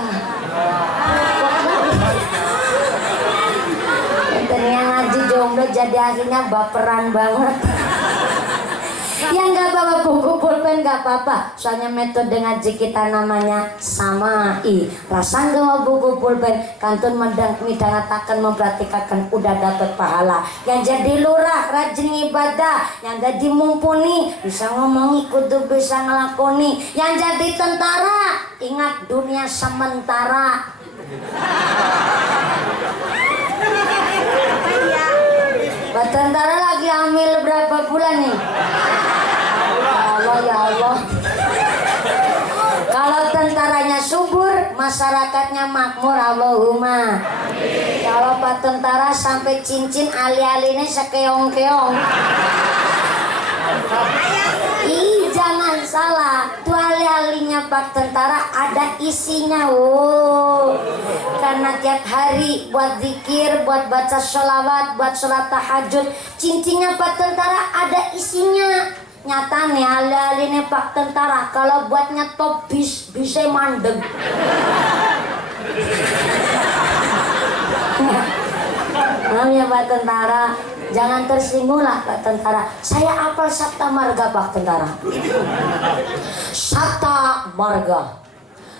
yang ngaji jomblo jadi akhirnya baperan banget. Ya nggak apa-apa, buku pulpen nggak apa-apa, soalnya metode ngaji kita namanya samai. Rasa nggak buku pulpen kantun midangatakan memperhatikan udah dapat pahala. Yang jadi lurah rajin ibadah, yang jadi mumpuni bisa ngomongi kudu bisa ngelakoni. Yang jadi tentara ingat dunia sementara. Pak tentara lagi hamil berapa bulan nih? Ya Allah. Kalau tentaranya subur, masyarakatnya makmur, Allahumma. Kalau Pak tentara sampai cincin ali-alinya sekeong-keong. Ih, jangan salah, tuh ali-alinya Pak tentara ada isinya. Oh, karena tiap hari buat zikir, buat baca sholawat, buat sholat tahajud, cincinnya Pak tentara ada isinya. Nyatanya ali-alinya Pak tentara kalau buatnya top bisa mandeg. Maaf ya Pak tentara, jangan tersinggung lah Pak tentara. Saya apal Sabta Marga Pak tentara. Sabta Marga.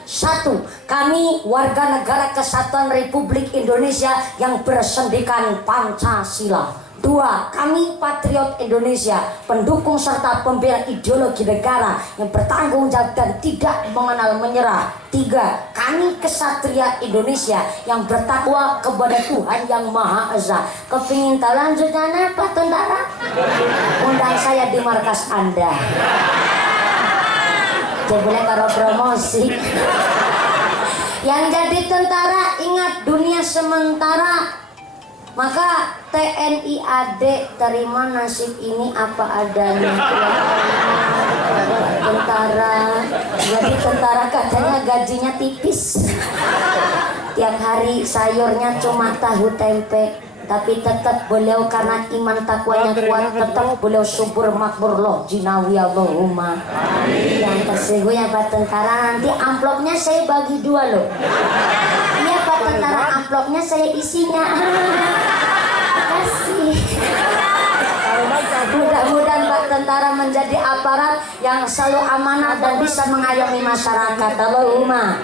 1. Kami warga negara Kesatuan Republik Indonesia yang bersendikan Pancasila. 2. Kami patriot Indonesia, pendukung serta pembela ideologi negara yang bertanggung jawab dan tidak mengenal menyerah. 3. Kami kesatria Indonesia yang bertakwa kepada Tuhan Yang Maha Esa. Kepingin lanjutannya Pak tentara? Undang saya di markas Anda. Boleh karo promosi. Yang jadi tentara ingat dunia sementara. Maka TNI AD terima nasib ini apa adanya. Tentara, jadi tentara katanya gajinya tipis. Tiap hari sayurnya cuma tahu tempe. Tapi tetap beliau karena iman takwanya kuat, tetap beliau subur makmur loh jinawi Allahumma. Yang tersinggung ya Pak tentara, nanti amplopnya saya bagi 2 loh. Iya Pak tentara, amplopnya saya isinya. Kasih. Mudah-mudahan Pak tentara menjadi aparat yang selalu amanah dan bisa mengayomi masyarakat. Allahumma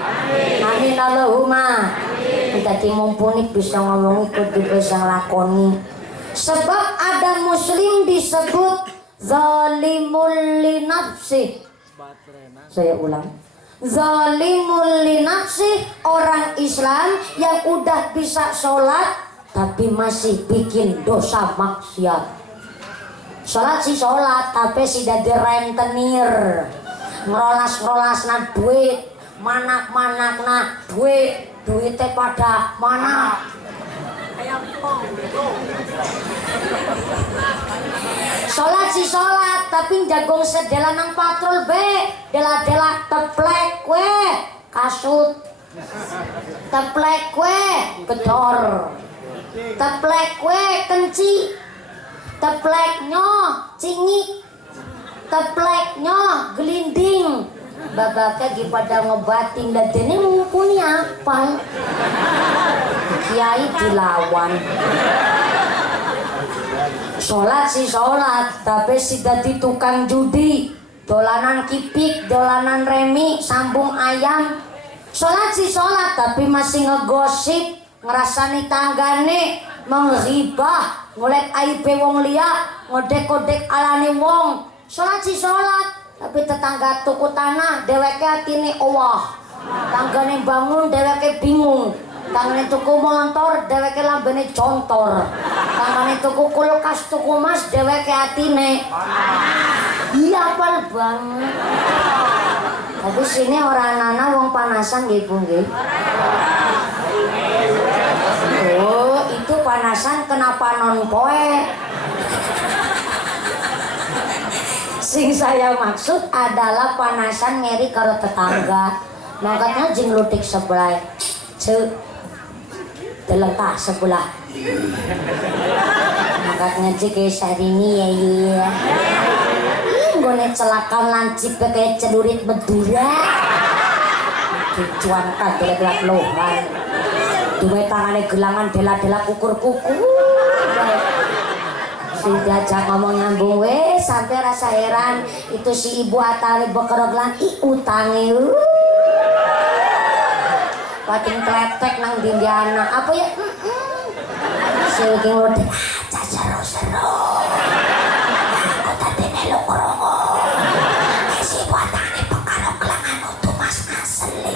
amin, Allahumma. Jadi mumpuni bisa ngomong ikut bisa ngelakoni. Sebab ada muslim disebut zalimul li nafsi. Saya ulang, zalimul li nafsi, orang Islam yang udah bisa sholat tapi masih bikin dosa maksiat. Sholat sih sholat tapi si dadi rentenir, ngerolas na duit, manak na duitnya pada mana. Sholat si sholat tapi jagong sedela nang patrol be dela-dela teplek we kasut teplek we gedor teplek we kenci teplek nyoh cingik teplek nyoh gelinding babaknya pada ngebatin dan ini mumpuni apa kiai dilawan sholat si sholat tapi si dadi tukang judi dolanan kipik dolanan remi sambung ayam sholat si sholat tapi masih ngegosip ngerasani tanggane menghibah ngolek aib wong liya ngodek-kodek alane wong sholat si sholat tapi tetangga tuku tanah dheweke atine owah tanggane bangun dheweke bingung tanggane tuku motor dheweke lambene contor tanggane tuku kulkas tuku mas dheweke atine iya apal banget tapi sini orang anak wong panasan nggih Bu nggih oh itu panasan kenapa non poe sing saya maksud adalah panasan ngeri karo tetangga makanya jeng lutik sebelah telentah sebelah makanya jeng sarini ya iya gue celakan lancip kayak celurit bedura dicuankan gelap-gelap lohan dua tangannya gelangan dela-dela kukur-kukur sudah ajak ngomong nyambung weh sampai rasa heran itu si ibu atali bekeroglan utangi pating kletek nang dindiana apa ya silking lode aja seru-seru aku tadi melu korongo si ibu atali bekeroglan anu mas asli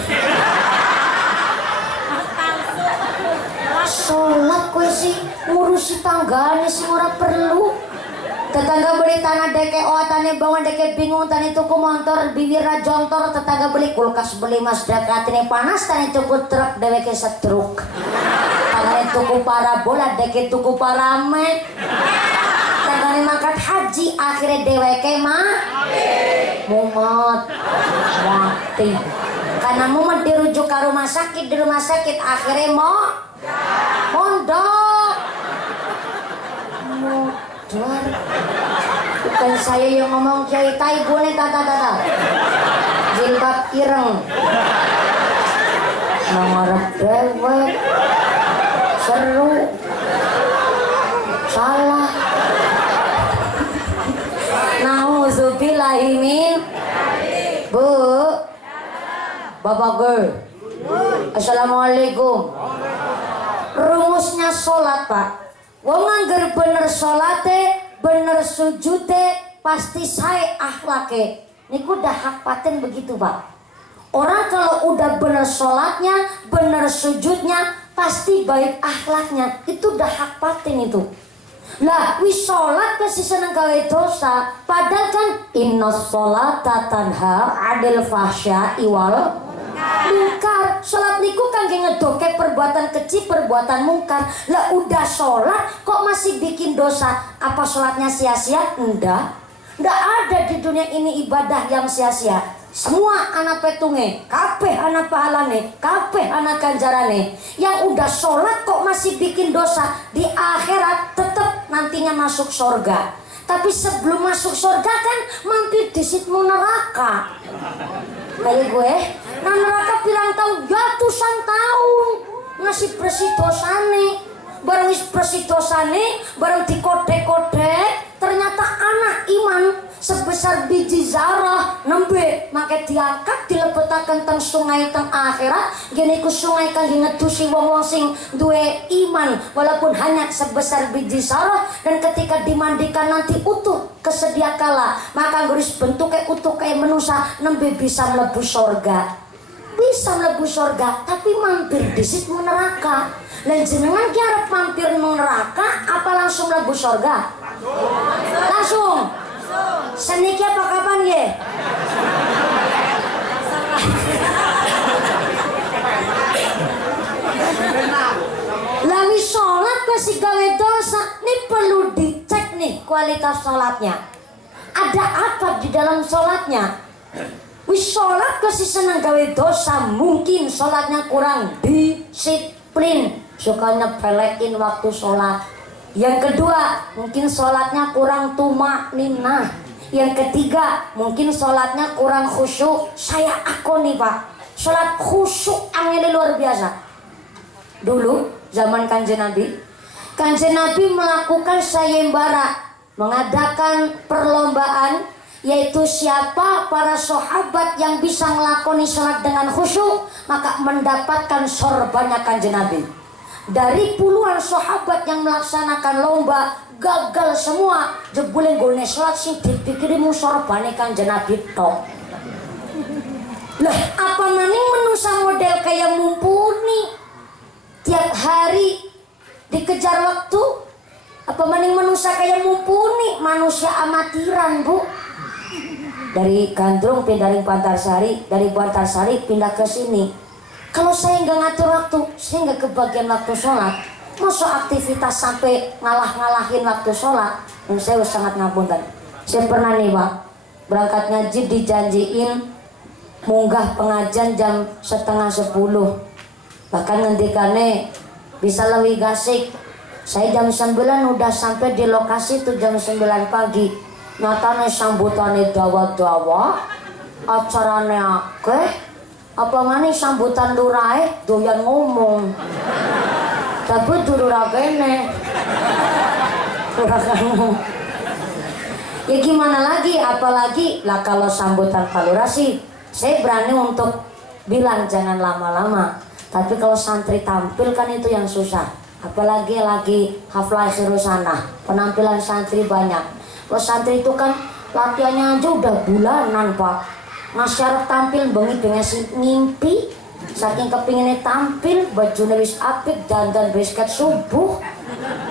sholat kue sih ngurusi tanggane sih ora perlu tetangga beli tanah deke tane bangun deke bingung tani tuku motor bibirna jontor tetangga beli kulkas beli mas dekatine panas tani tuku truk deweke setruk tanggane tuku parabola deke tuku parame tanggane mangkat haji akhirnya deweke mumet mati karena mumet dirujuk ke rumah sakit akhirnya mondok modar bukan saya yang ngomong kiai tai gue tata jilbab ireng ngarep dewek seru salah nauzubillahimin Bu Bapak Girl Assalamualaikum rumusnya sholat Pak wong angger bener sholate bener sujute pasti saya akhlake niku dah hak paten begitu Pak orang kalau udah bener sholatnya bener sujudnya pasti baik akhlaknya itu dah hak paten itu lah wis sholat pasti seneng gawe dosa padahal kan inna sholata tanha 'anil fahsya'i wal mungkar sholat niku kangge ngedoke perbuatan kecil perbuatan mungkar lah udah sholat kok masih bikin dosa apa sholatnya sia-sia enggak ada di dunia ini ibadah yang sia-sia semua anak petunge kabeh anak pahalane kabeh anak ganjarane yang udah sholat kok masih bikin dosa di akhirat tetep nantinya masuk surga tapi sebelum masuk surga kan mampir di sitmu neraka kayak gue nah neraka pirang tahun ratusan tahun ngasih bersih dosane bareng bersih dosane bareng dikodek-kodek ternyata anak iman sebesar biji zarah nembe make diangkat dilebetaken teng sungai teng akhirat gini ku sungai kang ngedusi wong-wong sing duwe iman walaupun hanya sebesar biji zarah dan ketika dimandikan nanti utuh kesedia kala maka guris bentuknya utuh kayak manusia nembe bisa mlebu surga tapi mampir di situ neraka lan jenengan ki arep mampir neraka apa langsung mlebu surga langsung seniki apa kapan ye lami sholat masih gawe dosa, nih perlu dicek nih kualitas sholatnya. Ada apa di dalam sholatnya? Wis sholat kasih senang gawe dosa, mungkin sholatnya kurang disiplin, suka nyepelein waktu sholat. Yang kedua, mungkin sholatnya kurang tumakninah. Yang ketiga, mungkin sholatnya kurang khusyuk. Saya aku nih Pak, sholat khusyuk angin luar biasa. Dulu zaman Kanjeng Nabi melakukan sayembara, mengadakan perlombaan, yaitu siapa para sahabat yang bisa melakoni sholat dengan khusyuk maka mendapatkan sorbannya Kanjeng Nabi. Dari puluhan sahabat yang melaksanakan lomba gagal semua, jebule nggone sholat sing dipikirimu sorbane Kanjeng Nabi tok. Lah apa maning menusa model kayak mumpuni tiap hari dikejar waktu, apa maning manusia kayak mumpuni manusia amatiran Bu. Dari Gandrung pindah dari Bantarsari, dari Bantarsari pindah ke sini. Kalau saya nggak ngatur waktu, saya nggak kebagian waktu sholat. Masa aktivitas sampai ngalahin waktu sholat, dan saya sangat ngapunten. Saya pernah nih Pak, berangkat ngaji dijanjiin munggah pengajian jam 9:30. Bahkan ngendikane bisa lebih gasik. Saya jam 9 udah sampai di lokasi itu jam 9 pagi. Nyatane sambutane dawa-dawa, acarane akeh, apa maneh sambutan lurahe doyan ngomong. Tapi dulu ragene. Ya gimana lagi, apalagi lah kalau sambutan kalurasi, saya berani untuk bilang jangan lama-lama. Tapi kalau santri tampil kan itu yang susah. Apalagi lagi haflah khirusana, penampilan santri banyak. Kalau santri itu kan latihannya aja udah bulanan Pak. Masyarakat tampil bengi si ngimpi, saking kepinginnya tampil, bajunya wis apik, dandan bisket subuh.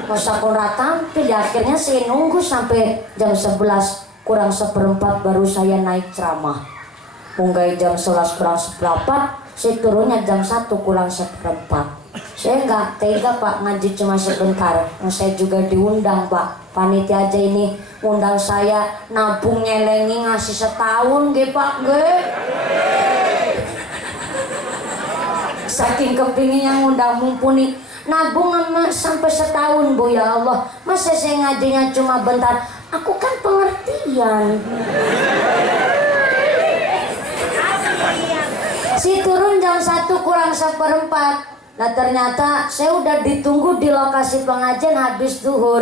Masa kora tampil, ya akhirnya saya nunggu sampai jam 11 kurang seperempat baru saya naik ceramah. Munggai jam 11 kurang seperempat, saya turunnya jam 1 kurang seperempat. Saya nggak tega Pak ngaji cuma sebentar. Saya juga diundang Pak. Panitia aja ini undang saya nabung nyelengi ngasih setahun ge Pak ge. Saking kepingin yang undang mumpuni nabung sampai setahun Bu ya Allah. Masa saya ngajinya cuma bentar. Aku kan pengertian. Si turun jam 1 kurang seperempat. Nah ternyata saya udah ditunggu di lokasi pengajian habis zuhur.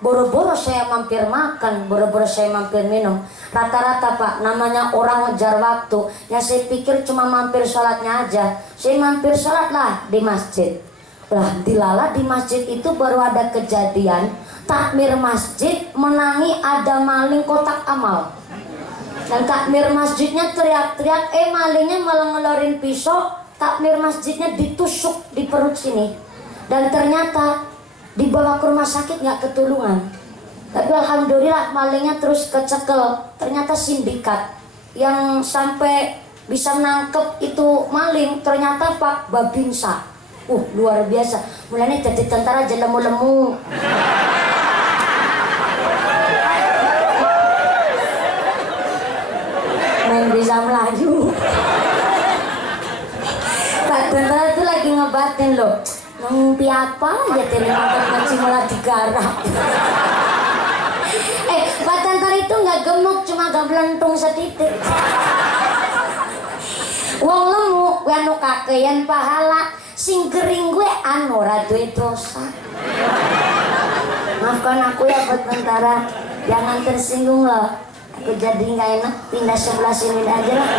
Boro-boro saya mampir makan, boro-boro saya mampir minum. Rata-rata Pak, namanya orang ngejar waktu. Yang saya pikir cuma mampir sholatnya aja. Saya mampir sholat lah di masjid. Lah dilala di masjid itu baru ada kejadian takmir masjid menangi ada maling kotak amal. Dan takmir masjidnya teriak-teriak, malingnya malah ngeluarin pisau. Takmir masjidnya ditusuk di perut sini. Dan ternyata dibawa ke rumah sakit nggak ketulungan. Tapi alhamdulillah malingnya terus kecekel. Ternyata sindikat yang sampai bisa nangkep itu maling ternyata Pak Babinsa. Luar biasa. Mulanya jadi tentara aja lemu-lemu. Main bisa Melayu. Pak tentara itu lagi ngebatin loh. Ngumpi apa ya nonton ngaji malah digarap. Pak tentara itu nggak gemuk, cuma gak belentung setitik. Wong lemu gue anu kakean pahala, sing gering gue anu ora duwe dosa. Maafkan aku ya Pak tentara, jangan tersinggung loh. Aku jadi nggak enak, pindah sebelah sini aja lah.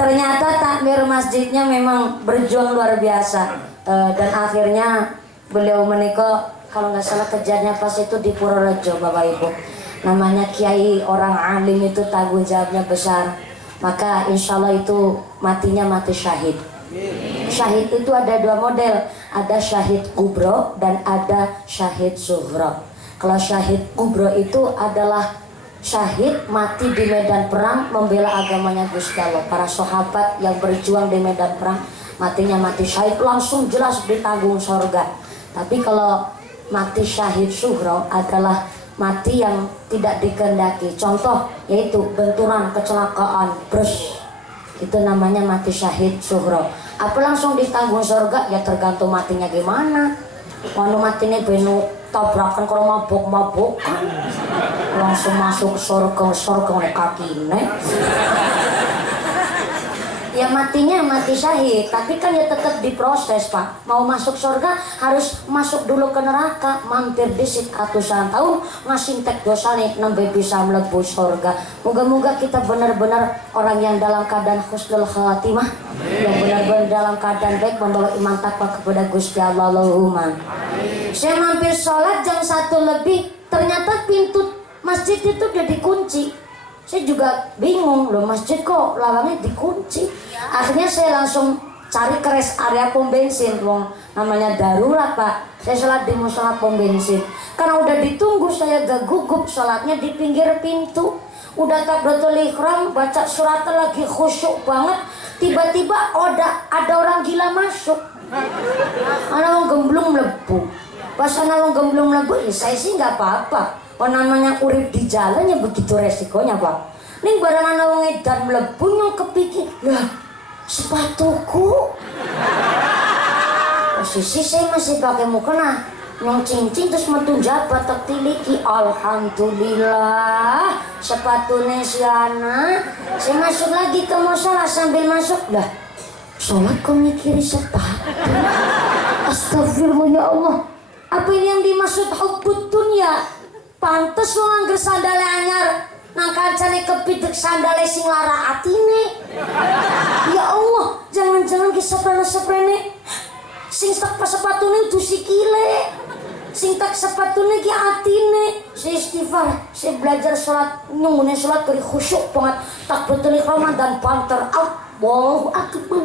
Ternyata takmir masjidnya memang berjuang luar biasa. Dan akhirnya beliau menikah, kalau nggak salah kejadiannya pas itu di Purworejo Bapak Ibu. Namanya kiai orang alim itu tanggung jawabnya besar. Maka insya Allah itu matinya mati syahid. Syahid itu ada dua model, ada syahid kubro dan ada syahid sughro. Kalau syahid kubro itu adalah syahid mati di medan perang membela agamanya Gusti Allah. Para sahabat yang berjuang di medan perang matinya mati syahid langsung jelas ditanggung surga. Tapi kalau mati syahid sughra adalah mati yang tidak dikehendaki. Contoh yaitu benturan, kecelakaan, brus. Itu namanya mati syahid sughra. Apa langsung ditanggung surga? Ya tergantung matinya gimana. Kalau matinya benu tabrakan kalau mabuk-mabukan langsung masuk surga oleh kakinya. Ya matinya mati syahid, tapi kan ya tetap diproses Pak. Mau masuk surga harus masuk dulu ke neraka, mampir disit ratusan tahun, ngasih tek dosa nih nembe bisa mlebu surga. Moga-moga kita benar-benar orang yang dalam keadaan husnul khatimah, yang benar-benar dalam keadaan baik membawa iman takwa kepada Gusti Allah. Allahumma. Saya mampir sholat jam 1 lebih, ternyata pintu masjid itu udah dikunci. Saya juga bingung loh, masjid kok lawangnya dikunci. Akhirnya saya langsung cari ke rest area pom bensin. Wong namanya darurat Pak. Saya sholat di musola pom bensin. Karena udah ditunggu saya gak gugup sholatnya di pinggir pintu. Udah takbiratul ihram, baca surat lagi khusyuk banget. Tiba-tiba ada orang gila masuk. Ada orang gemblung melebu. Pas ada orang gemblung melebu, ya saya sih nggak apa-apa. Oh namanya urip di jalannya begitu resikonya Pak. Nih barang anak wong edan mlebu nyong kepikir, lah sepatuku. Posisi saya masih pakai mukena, nyong cincin terus metu jabat tak tiliki. Alhamdulillah sepatunya si anak. Saya masuk lagi ke musola sambil masuk, lah sholat kok mikiri sepatu. Astagfirullah ya Allah. Apa ini yang dimaksud hubbud dunya? Pantes lo angger sandale anyar nang kancane kepitek sandale sing lara atine. Ya Allah, jangan-jangan ki seprene sing tak sepatune udah sikile, sing tak sepatune ki atine. Saya istighfar, saya belajar sholat, nyungune sholat dari khusyuk banget, takbiratul ihram dan banter Allahu akbar.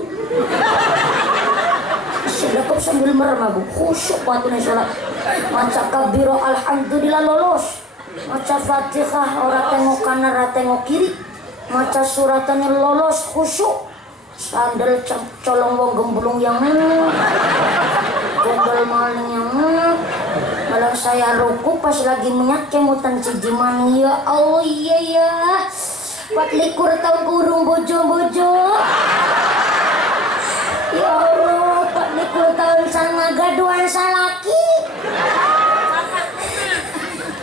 Sedekap sambil merem khusyuk banget sholat. Maca kabiro alhamdulillah lolos. Maca fatihah ora tengok kanan ora tengok kiri. Maca suratannya lolos khusyuk. Sandal colong wong gemblung yang gembel maling yang malah saya ruku pas lagi minyak kemutan cijiman. Ya Allah iya ya 24 tahun kurung bojo-bojo. Ya Allah 24 tahun sang gaduhan salaki.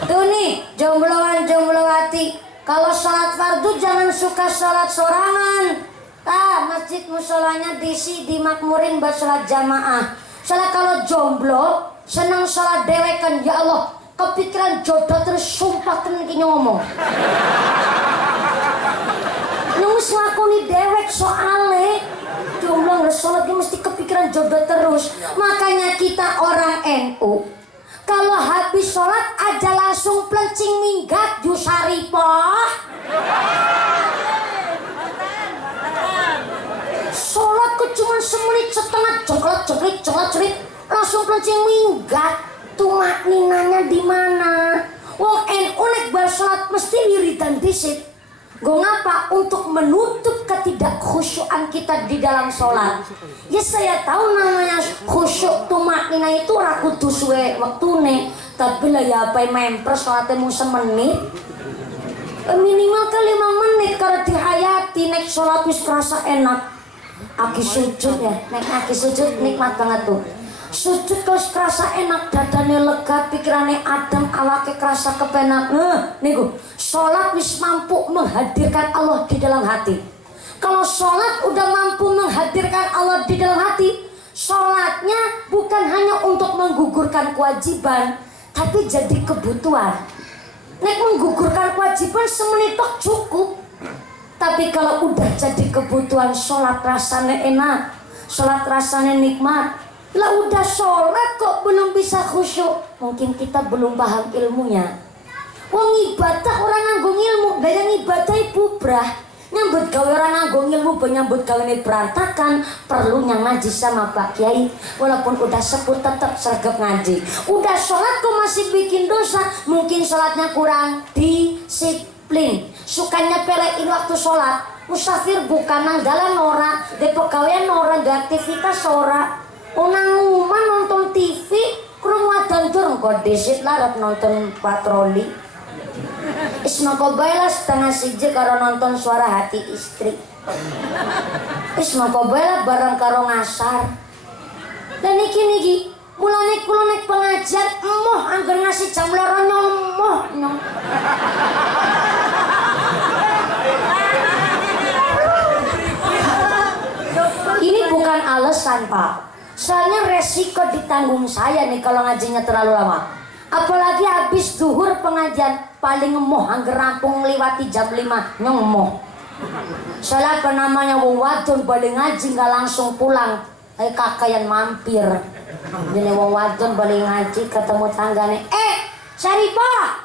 Tuh nih jombloan-jomblowati, kalau sholat fardu jangan suka sholat sorangan. Masjid musolanya diisi dimakmurin buat sholat jamaah. Soalnya kalau jomblo senang sholat dewekan, ya Allah kepikiran jodoh terus sumpah tenan ki ngomong. Nus ngakoni dewek soale jomblo nggak sholat dia mesti kepikiran jodoh terus. Makanya kita orang NU kalau habis sholat aja langsung plencing minggat Jusaripah. Sholat kok cuma semenit setengah jongklat langsung plencing minggat. Tumak ninanya di mana? Wong NU nek bar sholat mesti wiridan disit. Gue ngapa? Untuk menutup ketidakkhusyuan kita di dalam sholat. Ya saya tahu namanya khusyuk tumaknina itu raku suwe waktune. Tapi lah ya apa yang memper sholatnya mau semenit. Minimal ke 5 menit karena dihayati nek sholat wis kerasa enak. Aki sujud ya, nek aki sujud nikmat banget tuh. Sujud kau kerasa enak, dadane lega, pikirannya adem, awake kerasa kepenak. Niku, sholat wis mampu menghadirkan Allah di dalam hati. Kalau sholat udah mampu menghadirkan Allah di dalam hati, sholatnya bukan hanya untuk menggugurkan kewajiban, tapi jadi kebutuhan. Nek menggugurkan kewajiban semenit tok cukup. Tapi kalau udah jadi kebutuhan, sholat rasanya enak, sholat rasanya nikmat. Lah udah sholat kok belum bisa khusyuk, mungkin kita belum paham ilmunya. Wong ibadah orang nganggo ilmu, gaya ibadah bubrah. Nyambut gawe orang nganggo ilmu, nyambut gawe ini berantakan. Perlunya ngaji sama Pak Kiai, walaupun udah sebut tetap sergap ngaji. Udah sholat kok masih bikin dosa, mungkin sholatnya kurang disiplin. Sukanya pelein waktu sholat, musafir bukan nang dalan ora, di pegawaian ora, di aktivitas ora. Nang omah nonton TV, krungu adzan dur engko disit larat nonton patroli. Wis mangko bae lah setengah siji karo nonton Suara Hati Istri. Wis mangko bae lah bareng karo ngasar. Dan niki mulane kula nek pengajian emoh angger ngasih jam loro nyomoh nyom. Ini bukan alasan, Pak. Soalnya resiko ditanggung saya nih kalau ngajinya terlalu lama. Apalagi habis zuhur pengajian paling emoh angger rampung ngliwati jam 5 nyomoh. Soalnya apa namanya wong wadon balik ngaji nggak langsung pulang. Kayak kakayan mampir. Jadi wong wadon balik ngaji ketemu tanggane. Saripah.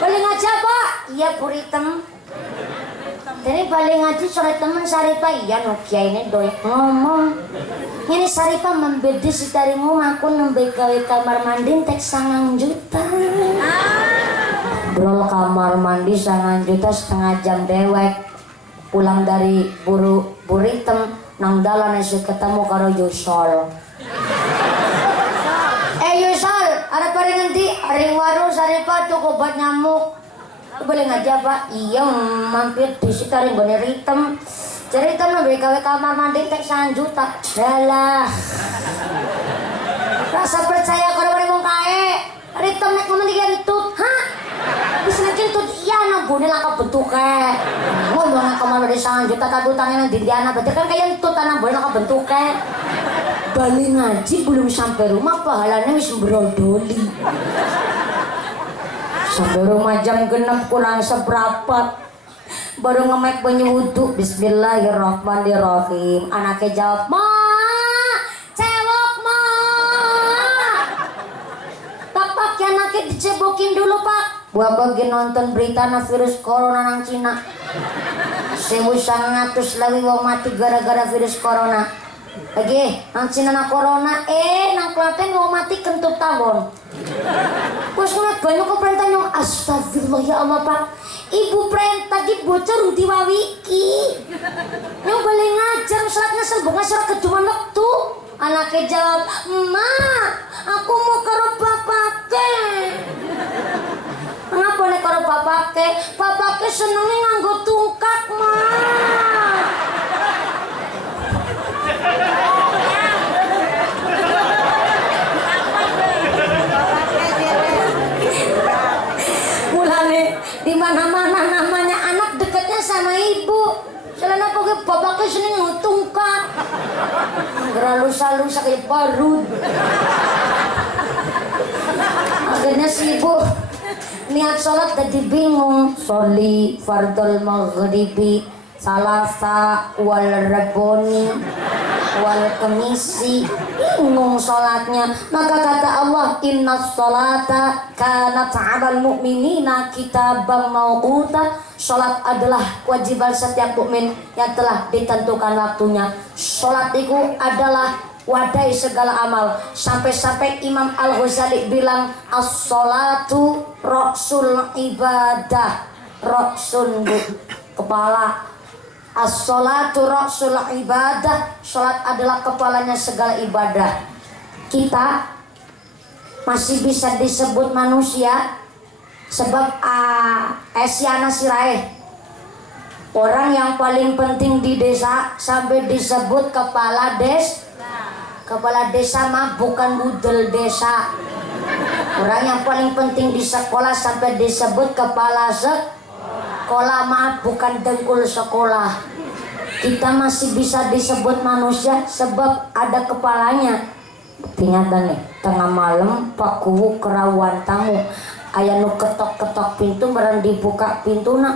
Balik ngaji apa? Iya Puritem. Jadi balik ngaji sore temen Saripah. Iya Nokia ini doy ngomong. Ini Saripah membedi si dari rumah aku nembe gawe kamar mandi tek 9 juta. Bro kamar mandi 9 juta setengah jam dewek. Pulang dari Buritem nang dalan esuk ketemu karo Yusol. Yusol, ada paling nanti ring warung Saripah tuh obat nyamuk. Boleh ngajak Pak? Iya mampir di situ ring bener hitam. Cerita nabi gawe kamar mandi tek 1 juta. Dalah. Rasa percaya kalau bareng wong kae. Ritem nek ngomong digentut, hah? Bisa ngentut iya nabune langkap bentuk kae. Ngomong kamar mandi 1 juta tak utangnya nang dindiana berarti kan kaya entut tanah boleh langkap bentuk kae. Balik ngaji belum sampai rumah pahalanya wis brodoli. Sampai rumah jam 6 kurang seberapa. Baru ngemek penyewudhu. Bismillahirrahmanirrahim. Anaknya jawab, Ma, cewek Ma. Pak, ya anaknya dicebokin dulu Pak. Buat bagi nonton berita na virus corona nang Cina. 1900 lewi wong mati gara-gara virus corona. Lagi, nang Cina na corona, nang Klaten wong mati kentut tawon. Wes ngeliat banyak kok perintah nyong. Astagfirullah ya Allah Pak. Ibu perintah gitu bocor diwawiki. Nyong boleh ngajar salatnya selbunga surat keduman waktu. Anaknya jawab, Ma, aku mau karo bapake. Kenapa nih karo bapake? Bapake senengnya nganggo tungkak Ma. Di mana-mana namanya anak dekatnya sama ibu. Selama pokoknya bapaknya seneng ngutungkak. Lusa-lusa kayak barut. Akhirnya si ibu niat sholat jadi bingung. Sholi fardul maghribi salasa wal raboni wal kemisi. Bingung sholatnya. Maka kata Allah, inna sholata kanat 'alal mu'minina kitaban mawquta. Sholat adalah kewajiban setiap mukmin yang telah ditentukan waktunya. Sholat itu adalah wadai segala amal. Sampai-sampai Imam Al-Ghazali bilang, as-sholatu ra'sul ibadah. Ra'sun kepala. As-sholatu ra'sul ibadah. Sholat adalah kepalanya segala ibadah. Kita masih bisa disebut manusia sebab Esiana Sirai, orang yang paling penting di desa sampai disebut kepala desa. Kepala desa mah bukan budel desa. Orang yang paling penting di sekolah sampai disebut kepala sekolah mah bukan dengkul sekolah. Kita masih bisa disebut manusia sebab ada kepalanya. Ternyata nih, tengah malam Pak Kuwu kerawan tamu. Aya nu ketok-ketok pintu barang dibuka pintu nah.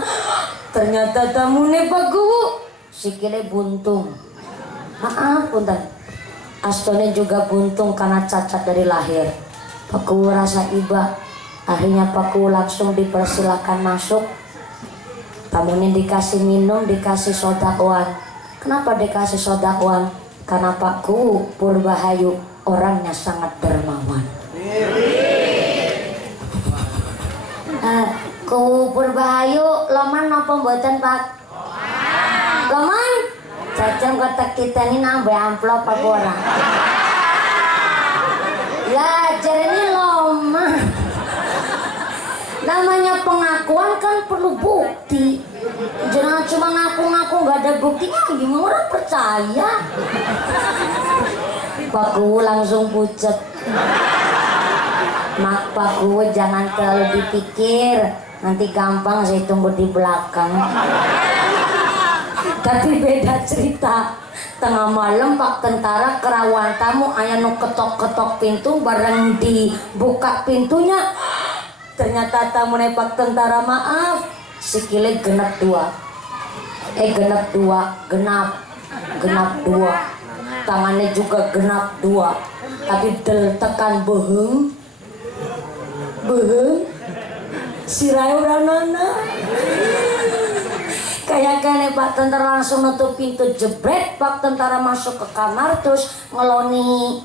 Ternyata tamu nih Pak Kuwu. Sikile buntung. Maaf punten. Astone juga buntung karena cacat dari lahir. Pak Kuwu rasa iba. Akhirnya Pak Kuwu langsung dipersilakan masuk. Tamunya dikasih minum, dikasih sodakoan. Kenapa dikasih sodakoan? Karena Pak Kuwu Purbahayu orangnya sangat dermawan. Kuwu Purbahayu loman napa mboten Pak? Laman cacing kotak kita ini nambah amplop apa orang ya jadi loma namanya pengakuan kan perlu bukti jangan cuma ngaku-ngaku gak ada buktinya gimana orang percaya paku langsung pucet mak paku jangan terlalu dipikir nanti gampang saya tunggu di belakang tapi beda cerita tengah malam pak tentara kerawan tamu ayah nu ketok-ketok pintu bareng dibuka pintunya ternyata tamu pak tentara maaf sikile genap dua genap dua tangannya juga genap dua tapi del tekan beheng sirai uranana kayak Pak tentara langsung nutup pintu jebret Pak tentara masuk ke kamar terus ngeloni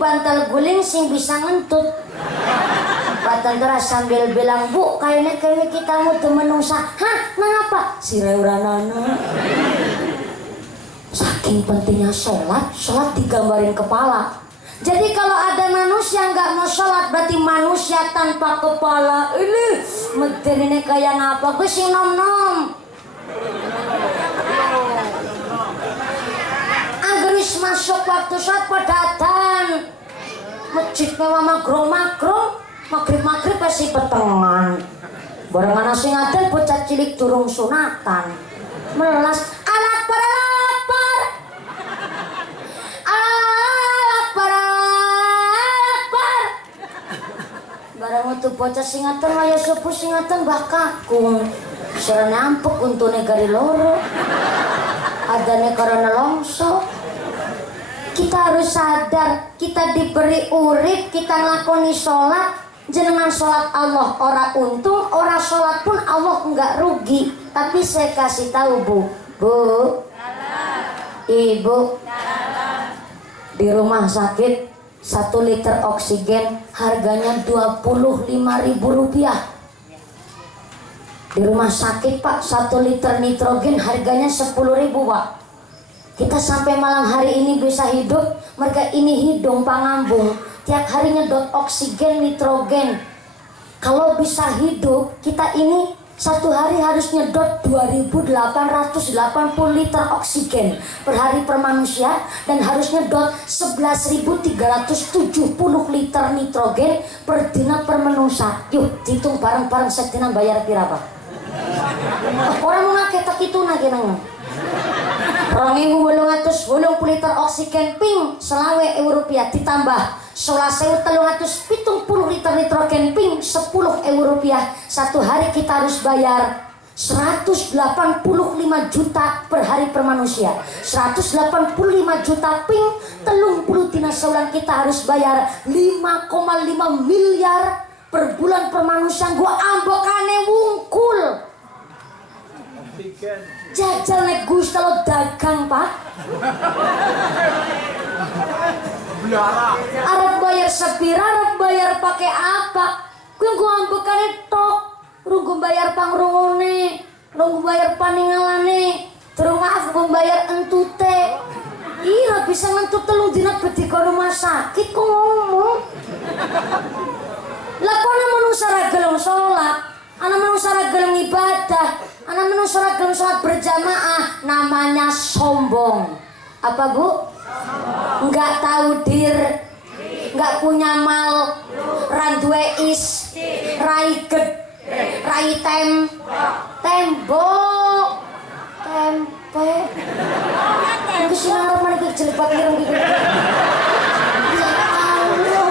bantal guling sing bisa ngentut Pak tentara sambil bilang bu kayaknya kita mau menungsa hah mengapa sirai uranana saking pentingnya sholat digambarin kepala. Jadi kalau ada manusia nggak mau sholat berarti manusia tanpa kepala. Ini metin ini kayak ngapa? Gue sing nom. Ageris masuk waktu sholat padatan. Masjid mewah makro. Maghrib pasti petengan. Barang mana sing adan bocah cilik durung sunatan. Melas alat pada lapar. Barang untuk bocah singatan waya sepuh singatan bakakung serana ampuk untuk negari loro adanya karena longso kita harus sadar kita diberi urip kita ngelakoni sholat jenengan sholat Allah ora untung ora sholat pun Allah enggak rugi tapi saya kasih tahu bu ibu di rumah sakit 1 liter oksigen harganya Rp25.000 di rumah sakit pak 1 liter nitrogen harganya Rp10.000 pak kita sampai malam hari ini bisa hidup mereka ini hidung pangambung tiap hari nyedot oksigen nitrogen kalau bisa hidup kita ini satu hari harus nyedot 2.880 liter oksigen per hari per manusia dan harus nyedot 11.370 liter nitrogen per dina per manusia. Yuk hitung bareng-bareng sedina bayar berapa? Orang mau ngake tak itu nage nang. 2.880 liter oksigen ping Rp20 ditambah 11.370 liter nitrogen ping Rp10 satu hari kita harus bayar 185 juta per hari per manusia 185 juta ping 30 dina saulan kita harus bayar 5,5 miliar per bulan per manusia gua ambekane wungkul jajal nek Gus kalau dagang pak Arab bayar sepira, Arab bayar pakai apa? Gue ambekane tok, runggu bayar pangrungone, runggu bayar paningalane, terus maaf gue bayar entute. Iya bisa ngentut telung dina bedika rumah sakit kok ngomong. Lah kok ana manusia ra gelem salat, ana manusia ra gelem ibadah, ana manusia ra gelem salat berjamaah, namanya sombong. Apa bu? Enggak tahu enggak punya mal, randuwe is, rai tembok, tempe. Aku sih ngarep mana kecelipat ireng gitu. Ya Allah.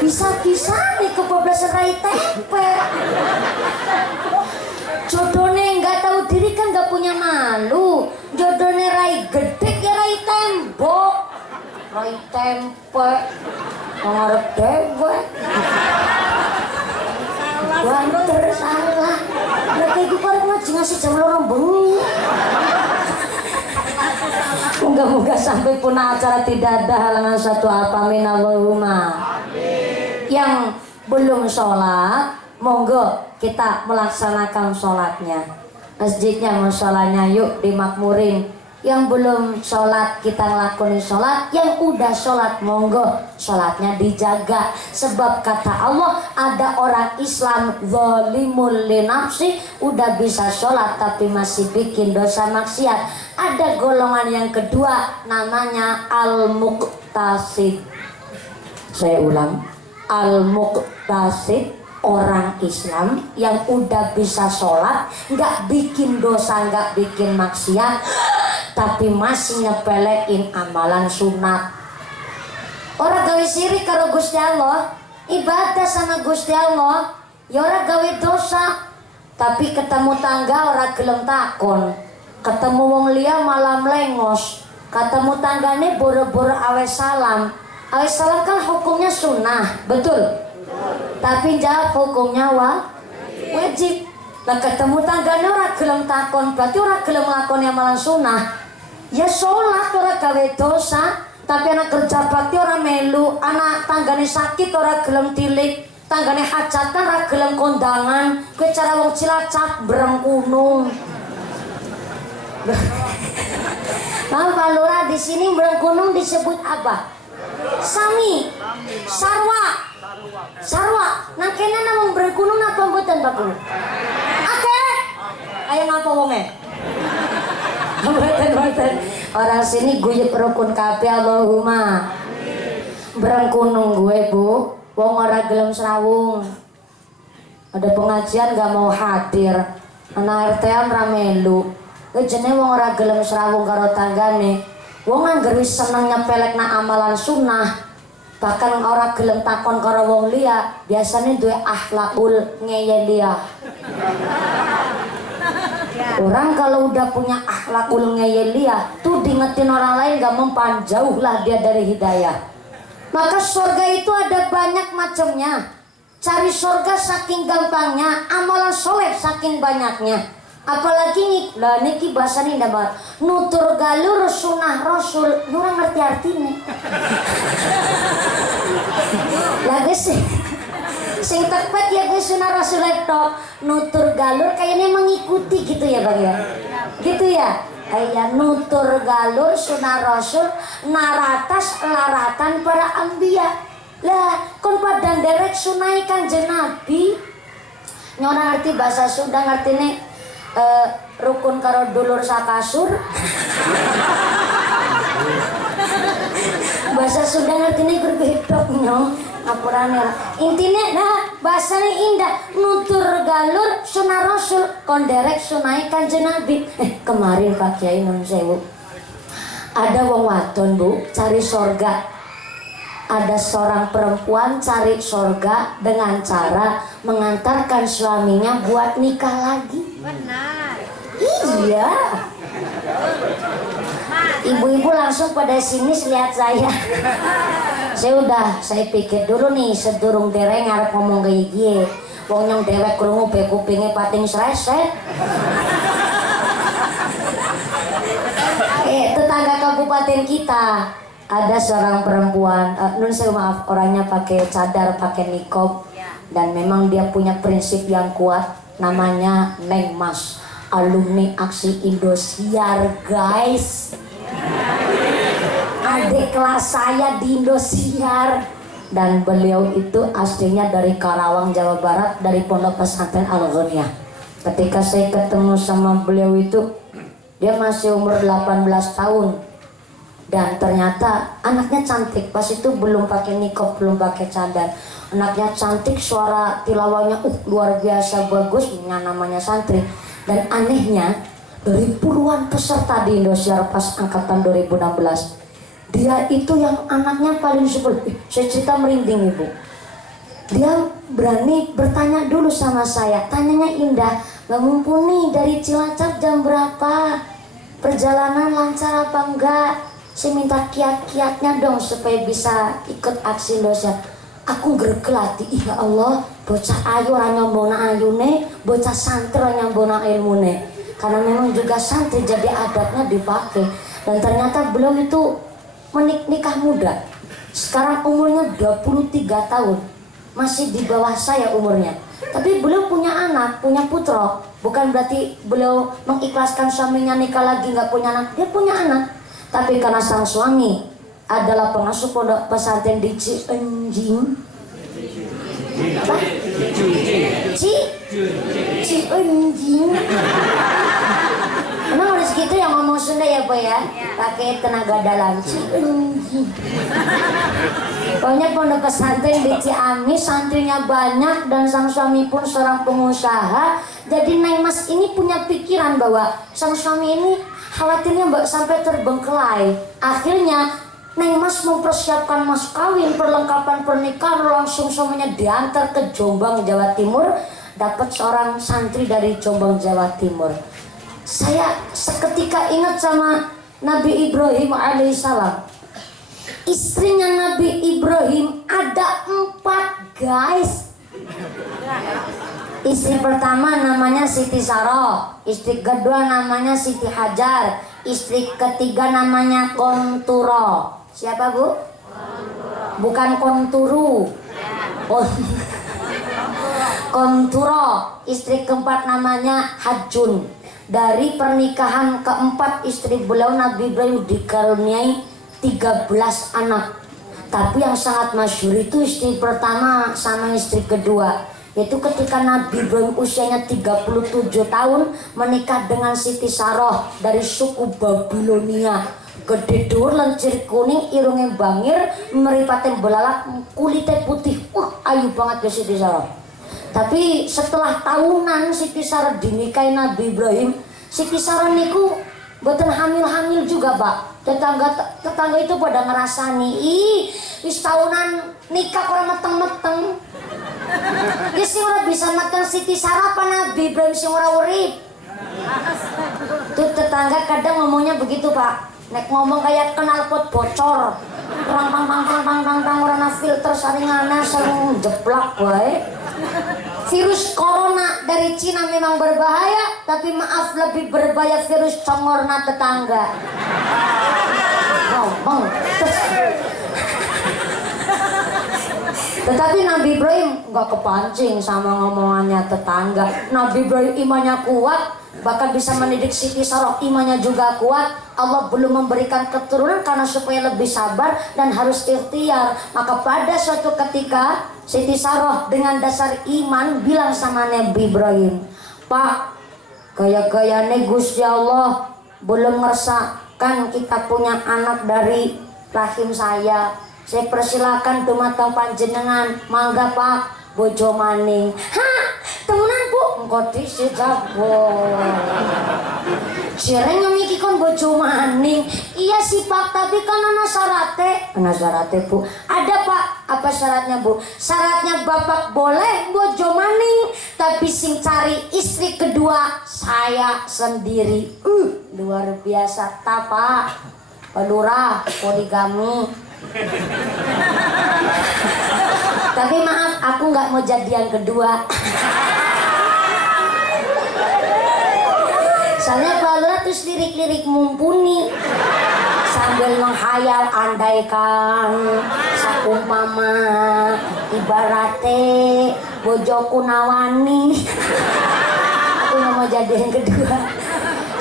Bisa-bisa nih kebablasan rai tempe. Jodohnya nggak tahu diri kan nggak punya malu. Jodohnya rai gede ya rai tembok, rai tempe, ngarep dewe. Banter salah. Mereka itu paling ngaji ngasih jam lorong bengi. Moga-moga sampai punah acara tidak ada halangan satu apa min Allahumma. Yang belum sholat, monggo kita melaksanakan sholatnya. Masjidnya, musolanya yuk dimakmurin. Yang belum sholat kita ngelakuin sholat. Yang udah sholat monggo sholatnya dijaga. Sebab kata Allah, ada orang Islam zalimul li nafsi, udah bisa sholat tapi masih bikin dosa maksiat. Ada golongan yang kedua, namanya al-muqtasid. Saya ulang, al-muqtasid, orang Islam yang udah bisa sholat, nggak bikin dosa, nggak bikin maksiat, tapi masih nyepelein amalan sunat. Orang gawe sirik karo Gusti Allah, ibadah sama Gusti Allah, ya orang gawe dosa, tapi ketemu tangga orang gelem takon, ketemu wong liya malah melengos, ketemu tanggane boro-boro awe salam. Awe salam kan hukumnya sunnah, betul? Tapi jawab hukumnya wajib. Nah ketemu tanggane orang gelem takon, berarti orang gelem lakoni amalan sunnah. Ya sholat orang gawe dosa, tapi anak kerja bakti orang melu, anak tanggane sakit orang gelem tilik, tanggane hajat kan orang gelem kondangan, kue cara wong Cilacap Brengkunung. Nah Pak Lurah di sini Brengkunung disebut apa? Sami, sarwa. Nah kena namung Brengkunung apa mboten Pak Guru? Oke. Ayo ngapa wonge? Mboten. Orang sini guyub rukun kabeh Allahumma. Brengkunung gue Bu, wong ora gelem srawung. Ada pengajian gak mau hadir. Anak RT-an ra melu. Kuwi jenenge wong ora gelem srawung karo tanggane. Wong angger wis seneng nyepelekna amalan sunnah, bahkan ora gelem takon karo wong liya, biasanya duwe akhlakul ngeyel liya. Orang kalau udah punya akhlakul ngeyel liya, tuh diingetin orang lain gak mempan, jauhlah dia dari hidayah. Maka surga itu ada banyak macamnya. Cari surga saking gampangnya, amalan soleh saking banyaknya. Apalagi lah niki bahasanya indah banget, nutur galur sunah rasul, orang ngerti artinya. Lah guys, sing tepat ya guys, sunah rasul itu nutur galur kayaknya mengikuti gitu ya bang ya, gitu ya. Kayak nutur galur sunah rasul naratas laratan para ambia. Lah kon padang derek sunai kanjeng Nabi. Nyora ngerti bahasa Sunda ngerti nih. Rukun karo dulur sakasur. Bahasa Sunda ngerti nih berbeda nyong apurane. Intinya nah bahasanya indah, nutur galur sunah rasul konderek sunai kanjeng Nabi. Kemarin Pak Kiai nun sewu ada wong wadon Bu cari sorga. Ada seorang perempuan cari sorga dengan cara mengantarkan suaminya buat nikah lagi. Benar. Iya. Ibu-ibu langsung pada sini lihat saya. Saya pikir dulu nih sedurung dereng ngarep ngomong kayak gini. Wong nyong dewek krungu be kupinge pating sreset. Tetangga kabupaten kita ada seorang perempuan, nun saya maaf orangnya pakai cadar, pakai nikob, dan memang dia punya prinsip yang kuat, namanya Neng Mas, alumni aksi Indosiar guys. Adik kelas saya di Indosiar, dan beliau itu aslinya dari Karawang, Jawa Barat, dari Pondok Pesantren Al-Ghaniyah. Ketika saya ketemu sama beliau itu, dia masih umur 18 tahun. Dan ternyata anaknya cantik, pas itu belum pakai nikob, belum pakai cadar. Anaknya cantik, suara tilawahnya luar biasa bagus, namanya santri. Dan anehnya dari puluhan peserta di Indosiar pas angkatan 2016, dia itu yang anaknya paling sebel. Saya cerita merinding Ibu. Dia berani bertanya dulu sama saya, tanyanya indah, gak mumpuni dari Cilacap jam berapa, perjalanan lancar apa enggak. Saya minta kiat-kiatnya dong supaya bisa ikut aksi Indosiar. Aku greget hati, ya Allah, bocah ayu ora nyombona ayune, bocah santri ora nyombona ilmune. Karena memang juga santri jadi adatnya dipakai. Dan ternyata beliau itu nikah muda. Sekarang umurnya 23 tahun. masih di bawah saya umurnya. Tapi beliau punya anak, punya putra. Bukan berarti beliau mengikhlaskan suaminya nikah lagi nggak punya anak. Dia punya anak. Tapi karena sang suami adalah pengasuh pondok pesantren di Cianjing. Apa? Cianjing. Emang harus gitu yang ngomong Sunda ya Pak ya? Pakai tenaga dalam. Cianjing. Pokoknya pondok pesantren di Ciamis, santrinya banyak dan sang suami pun seorang pengusaha. Jadi Neng Mas ini punya pikiran bahwa sang suami ini khawatirnya sampai terbengkelai. Akhirnya Neng Mas mempersiapkan mas kawin, perlengkapan pernikahan, langsung suaminya diantar ke Jombang, Jawa Timur. Dapat seorang santri dari Jombang, Jawa Timur. Saya seketika ingat sama Nabi Ibrahim alaihissalam. Istrinya Nabi Ibrahim ada 4 guys. Istri pertama namanya Siti Saroh, istri kedua namanya Siti Hajar, istri ketiga namanya Konturo. Siapa Bu? Bukan Konturu. Konturo. Istri keempat namanya Hajun. Dari pernikahan keempat istri beliau Nabi Ibrahim dikaruniai 13 anak. Tapi yang sangat masyhur itu istri pertama sama istri kedua. Yaitu ketika Nabi Ibrahim usianya 37 tahun menikah dengan Siti Saroh dari suku Babilonia. Gede dur, lencir kuning, irungnya bangir, meripatnya belalak, kulitnya putih. Ayu banget ya Siti Saroh. Tapi setelah tahunan Siti Saroh dinikahi Nabi Ibrahim, Siti Saroh niku boten hamil-hamil juga Pak. Tetangga itu pada ngerasani, wis tahunan nikah kurang meteng-meteng. Dia sing ora bisa meteng Siti Saroh apa Nabi Ibrahim sing ora urip. Tuh tetangga kadang ngomongnya begitu Pak. Nek ngomong kayak knalpot bocor. Rang ora filter saringana sareng jeblak wae. Virus corona dari Cina memang berbahaya, tapi maaf lebih berbahaya virus congorna tetangga. Ngomong. Tetapi Nabi Ibrahim nggak kepancing sama ngomongannya tetangga. Nabi Ibrahim imannya kuat, bahkan bisa mendidik Siti Saroh, imannya juga kuat. Allah belum memberikan keturunan karena supaya lebih sabar dan harus ikhtiar. Maka pada suatu ketika Siti Saroh dengan dasar iman bilang sama Nabi Ibrahim, Pak, gaya-gayane Gusti Allah belum ngerasakan kita punya anak dari rahim saya. Saya persilakan dumateng panjenengan, mangga Pak, bojo maning. Hah, temenan Bu? Engko disejabol. Sireng nyemiki kon bojo maning. Iya sih Pak, tapi kan ana syarate. Ana syarate Bu. Ada Pak, apa syaratnya Bu? Syaratnya Bapak boleh bojo maning, tapi sing cari istri kedua saya sendiri. Luar biasa ta Pak. Pelurah, poligami. Tapi maaf, aku nggak mau jadi yang kedua. Soalnya Pak Lurah terus lirik-lirik mumpuni sambil menghayal, andaikan sakumpama ibarate bojoku nawani. Aku nggak mau jadi yang kedua.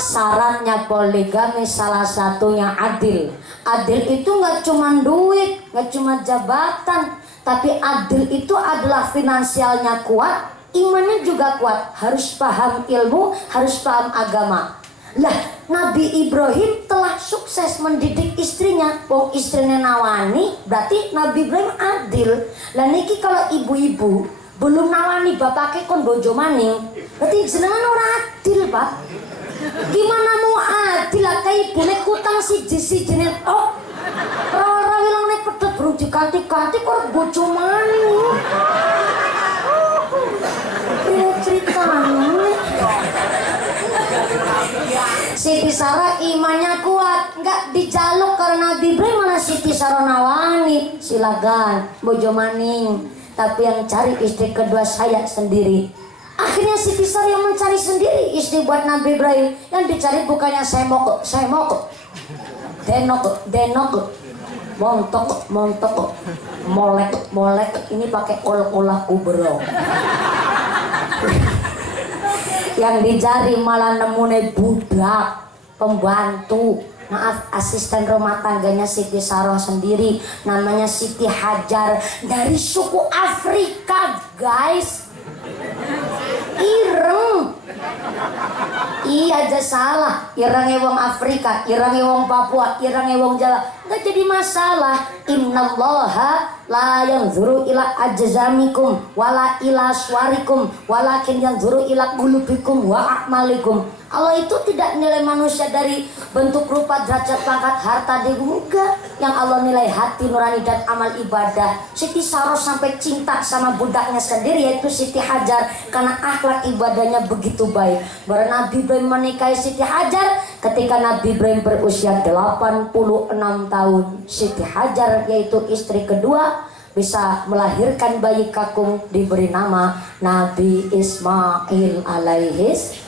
Syaratnya poligami salah satunya adil. Adil itu nggak cuma duit, nggak cuma jabatan, tapi adil itu adalah finansialnya kuat, imannya juga kuat, harus paham ilmu, harus paham agama. Lah, Nabi Ibrahim telah sukses mendidik istrinya. Wong istrinya nawani, berarti Nabi Ibrahim adil. Lah niki kalau ibu-ibu belum nawani bapake kon bojo maning, berarti jenengan ora adil, Pak. Gimana mau adil lah kayak ibunya kutang siji-sijine tok. Ora wilane pedhet burung diganti-ganti kok bojo maning. Ini ceritanya. Siti Saroh imannya kuat, nggak dijaluk karena Nabi Ibrahim malah Siti Saroh nawani. Silakan bojo maning, tapi yang cari istri kedua saya sendiri. Akhirnya Siti Saroh yang mencari sendiri istri buat Nabi Ibrahim. Yang dicari bukannya saya mau denok. montok, molek, ini pakai olah kubro. Yang dijari malah nemune budak, pembantu. Maaf, asisten rumah tangganya Siti Saroh sendiri, namanya Siti Hajar, dari suku Afrika, guys. Ireng. Iya aja salah, ireng wong Afrika, ireng wong Papua, ireng wong Jawa, nggak jadi masalah. Innallaha la yanzuru ila ajzamikum wala ila suwarikum walakin yanzuru ila qulubikum wa a'malikum. Allah itu tidak nilai manusia dari bentuk rupa, derajat, pangkat, harta, debu, enggak. Yang Allah nilai hati nurani dan amal ibadah. Siti Saroh sampai cinta sama budaknya sendiri, yaitu Siti Hajar, karena akhlak ibadahnya begitu baik. Baru Nabi Ibrahim menikahi Siti Hajar ketika Nabi Ibrahim berusia 86 tahun. Siti Hajar, yaitu istri kedua, bisa melahirkan bayi kakung, diberi nama Nabi Ismail alaihis.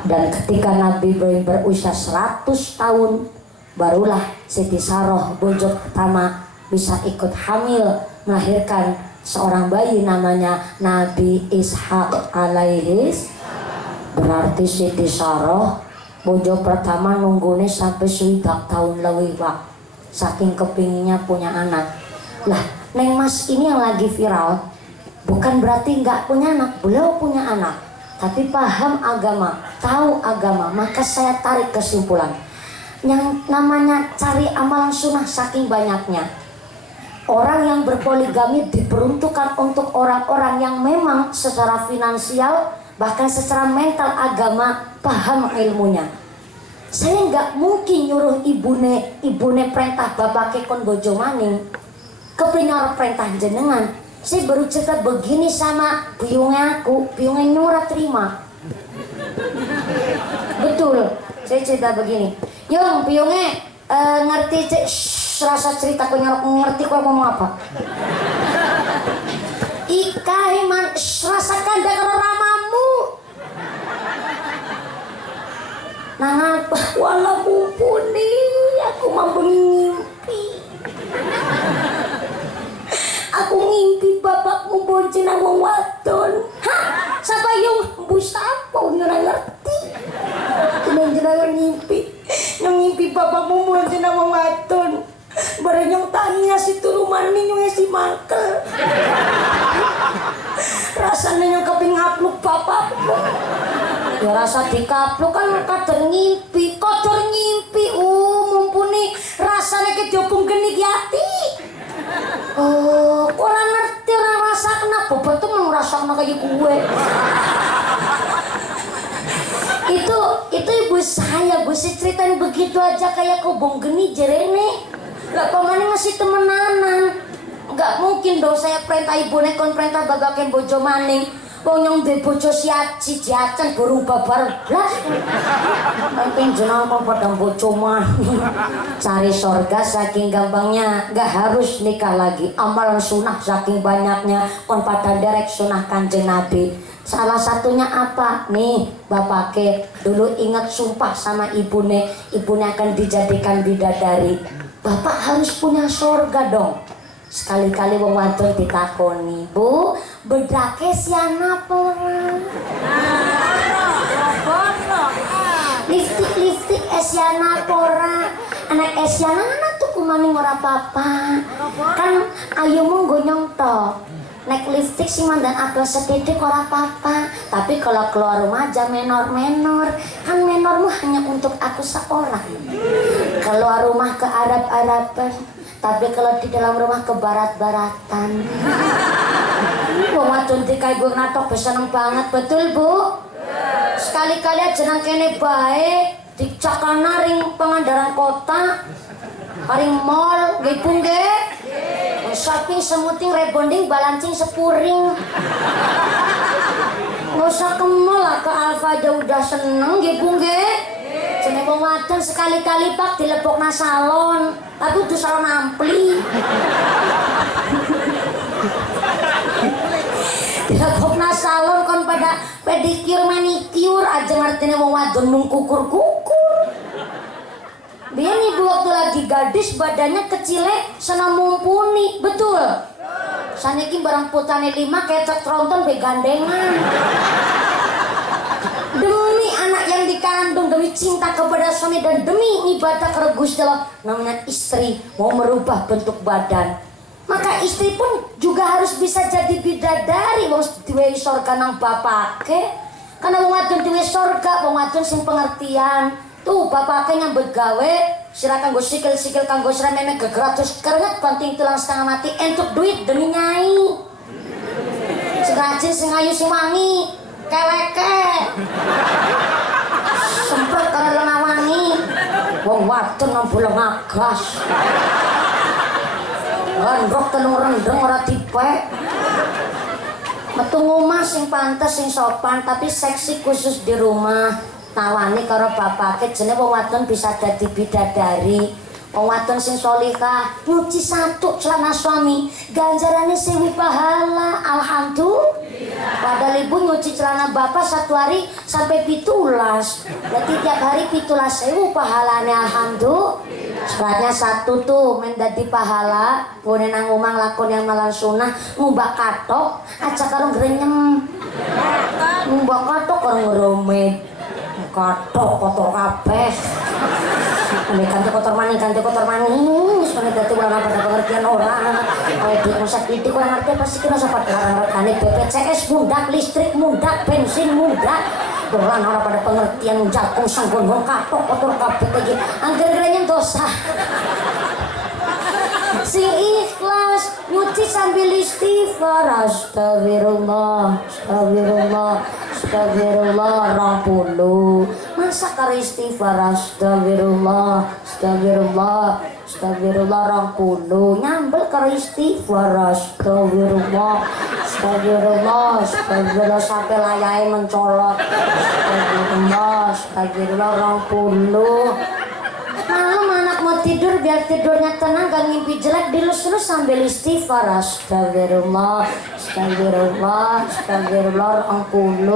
Dan ketika Nabi Ibrahim berusia 100 tahun, barulah Siti Saroh bojo pertama bisa ikut hamil, melahirkan seorang bayi namanya Nabi Ishak alaihis. Berarti Siti Saroh bojo pertama nunggune sampai 1 tahun lebih, Pak, saking kepinginnya punya anak. Lah, Neng Mas ini yang lagi viral bukan berarti nggak punya anak, beliau punya anak, tapi paham agama, tahu agama. Maka saya tarik kesimpulan, yang namanya cari amalan sunnah saking banyaknya. Orang yang berpoligami diperuntukkan untuk orang-orang yang memang secara finansial, bahkan secara mental agama paham ilmunya. Saya nggak mungkin nyuruh ibune perintah bapak kon bojo maning, kepingin perintah jenengan. Saya baru cerita begini sama biungnya aku, biungnya nyurah terima. Betul, saya cerita begini. Yung, biungnya ngerti rasa cerita aku ngerti kau ngomong apa. Ika iman rasakan dengan ramamu. Nah, wala mumpuni, aku mau mengimpi. Aku ngimpi bapakmu boncina wong wadon. Hah? Siapa yung busapa? Ora ngerti. Jeneng ngimpi. Yang ngimpi bapakmu boncina wong wadon. Bareng yang tanya si turuman yang si mangkel. Rasanya yang keping ngapluk bapakmu. Ya rasa dikapluk kan kadang ngimpi. Kodor ngimpi. Mumpuni rasanya ke diopung geni hati. Oh, orang ngerti, orang rasa kenapa betul merasakan kayak gue. itu ibu saya ceritain begitu aja kayak kobong geni jerene. Gak pemane masih temenanan. Gak mungkin dong saya perintah ibu nekon perintah babaken bojo maning. Wong nyong duwe bojo siaci jajan burung babar blas. Penting jeneng kok padang bojo maning. Cari sorga saking gampangnya, gak harus nikah lagi. Amalan sunnah saking banyaknya, kon pada derek sunnah Kanjeng Nabi. Salah satunya apa? Nih, bapake dulu ingat sumpah sama ibune akan dijadikan bidadari. Bapak harus punya sorga dong. Sekali-kali wong wadon ditakoni, Bu, bedake siana pora? Liftik esiana pora? Anak esiana anak tuh kumaning ora apa-apa. Kan ayo monggo nyontok. Nek liftik sih mandan agak setitik ora apa-apa. Tapi kalau keluar rumah aja menor-menor. Kan menormu hanya untuk aku seorang. Keluar rumah ke Arab-Araban. Tapi kalau di dalam rumah ke barat-baratan. Wong wadon kayak gue natok seneng banget, betul Bu? Sekali-kali aja nang kene bae dicakana ring Pangandaran kota. Paring mall, nggih Bu nggih. Shopping semuting rebonding balancing sepuring. Nggak usah ke mall lah, ke Alfa aja udah seneng nggih Bu nggih. Jeneng wong wadon sekali-kali Pak dilepokna salon, tapi udah salon ampli. Dilepokna salon kon pada pedikir manicure aja ngertine wong wadon mung kukur-kukur. Biar ibu waktu lagi gadis badannya kecilnya sana mumpuni, betul. Saniki barang putane 5 kecak tronton begandengan. Demi anak yang dikandung, demi cinta kepada suami dan demi ibadah kepada Gusti Allah, namanya istri mau merubah bentuk badan. Maka istri pun juga harus bisa jadi bidadari wong duwe surga nang bapake. Karena wong wadon duwe surga, wong wadon sing pengertian. Tuh bapake nyambut gawe, sira kanggo sikil-sikil kanggo sira meme gegerat terus keringet banting tulang setengah mati entuk duit demi nyai. Sing rajin sing ayu sing wangi, keleke. Semprot karena lenga wangi. Wong wadon nang bolong agas. Landrok telung rendeng ora dipek. Metu ngomah sing pantes sing sopan tapi seksi khusus di rumah. Tawani karo bapake jenenge wong wadon bisa dadi bidadari. Wong wadon sing sholihah nyuci satu celana suami ganjarane 1000 pahala. Alhamdulillah. Padahal ibu nyuci celana bapak satu hari sampai 17. Berarti tiap hari 17.000 pahalane. Alhamdulillah. Seratnya satu tuh mendadi pahala. Pune nang omah lakon yang malan sunah ngumbak katok aja karo grenyem. Ngumbak katok karo ngromit. Katok kotor kabeh. Ganti kotor maning, sebenarnya dadi ulang pada pengertian orang. Kalau di pusat itu kurang ngerti pasti kira sahabat larang-larangane BPJS mundak, listrik mundak, bensin mundak. Dolan orang pada pengertian jagung sanggon wong katok kotor kabeh iki. Angger-angernya dosa. Sing ikhlas nyuci sambil istighfar. Astagfirullah, astagfirullah, astagfirullah 20. Masa karo istighfar astagfirullah, astagfirullah, astagfirullah 20. Nyambel karo istighfar astagfirullah, astagfirullah, astagfirullah sampai layahe mencolot. Astagfirullah, astagfirullah 20. Malam anak mau tidur biar tidurnya tenang gak ngimpi jelek dilus-lus sambil istighfar astagfirullah, astagfirullah, astagfirullah 40.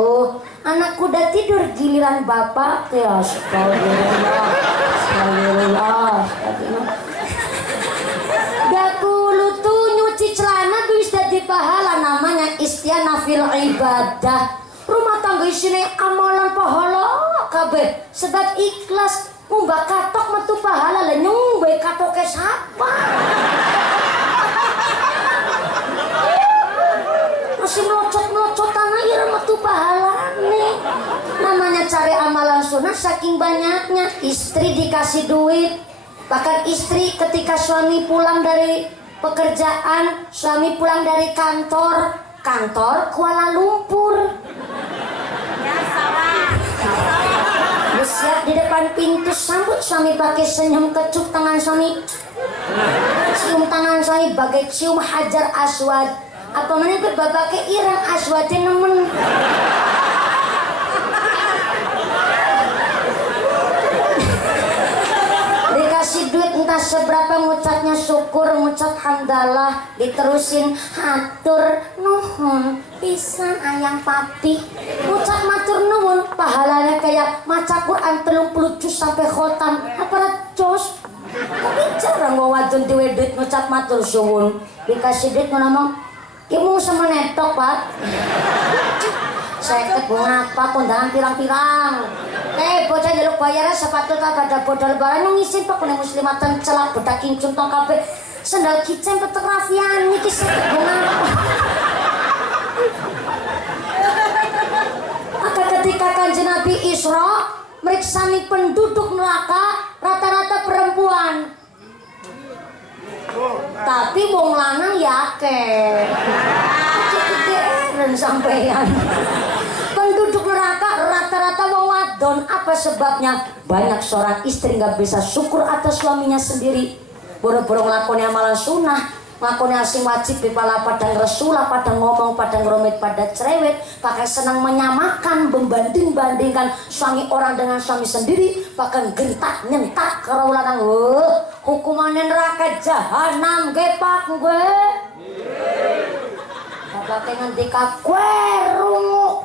Anak udah tidur giliran bapak ya astagfirullah, astagfirullah, astagfirullah. Gak kulo tuh nyuci celana tuh bisa dipahala namanya istianah fil ibadah. Rumah tangga isine amalan pahala kabeh sebab ikhlas. Mbak katok metu pahala lah nyungbe katoknya siapa? Masih melocot-melocot tanah ya metu pahala nih. Namanya cari amalan sunnah saking banyaknya. Istri dikasih duit. Bahkan istri ketika suami pulang dari pekerjaan, suami pulang dari kantor Kuala Lumpur. Siap di depan pintu sambut suami pakai senyum kecup tangan suami, cium tangan suami bagai cium hajar aswad. Apa mana itu bapaknya irang aswadnya nemen. Dikasih duit entah seberapa ngucapnya syukur, ngucap hamdalah, diterusin hatur nuhun pisan ayang papi, ngucap matur nuwun pahalanya kayak maca Quran 30 juz sampai khotam apa jos. Tapi jarang gua wadon duwe duit ngucap matur suwun, dikasih duit ngomong ibu sama netok pak. Saya bunga apa kondangan pirang-pirang. Bocah jaluk bayarnya sepatu tak ada bodal barang ngisin pak kuning muslimatan celak bedak kincung tong kabeh sandal kicen petek rafian niki seket bunga. Maka ketika Kanjeng Nabi Isra meriksani penduduk neraka rata-rata perempuan. Tapi wong lanang yakin. Dan sampeyan. Penduduk neraka rata-rata wong wadon. Apa sebabnya? Banyak seorang istri nggak bisa syukur atas suaminya sendiri. Boro-boro nglakoni amalan sunnah, nglakoni sing wajib pala padang resula, padang ngomong, padang ngromit, pada cerewet, pakai senang menyamakan, membanding-bandingkan suami orang dengan suami sendiri, bahkan gentak nyentak karo lanang. Hukumannya neraka jahanam ge pak gue. Bapak ngendika kue rungu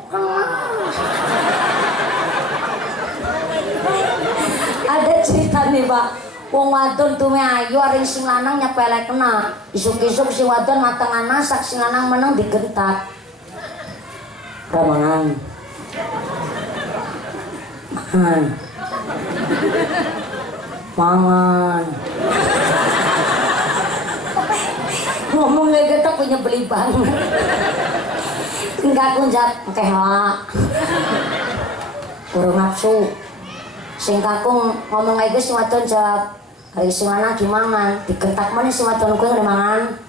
ada ceritanya nih Pak. Wong wadon tume ayu aring sing lanang nyepelek kena. Isuk-isuk sing wadon matengan masak sing lanang meneng digentak. Ramangan. Mangan. Mangan. Ngomongnya kita punya beli banget. Enggak kunjat kehela. Kurang nafsu. Sing kakung ngomong aja sing wadon jawab. Hari sing lanang gimana? Digentak mana sing wadon kuwi mangan.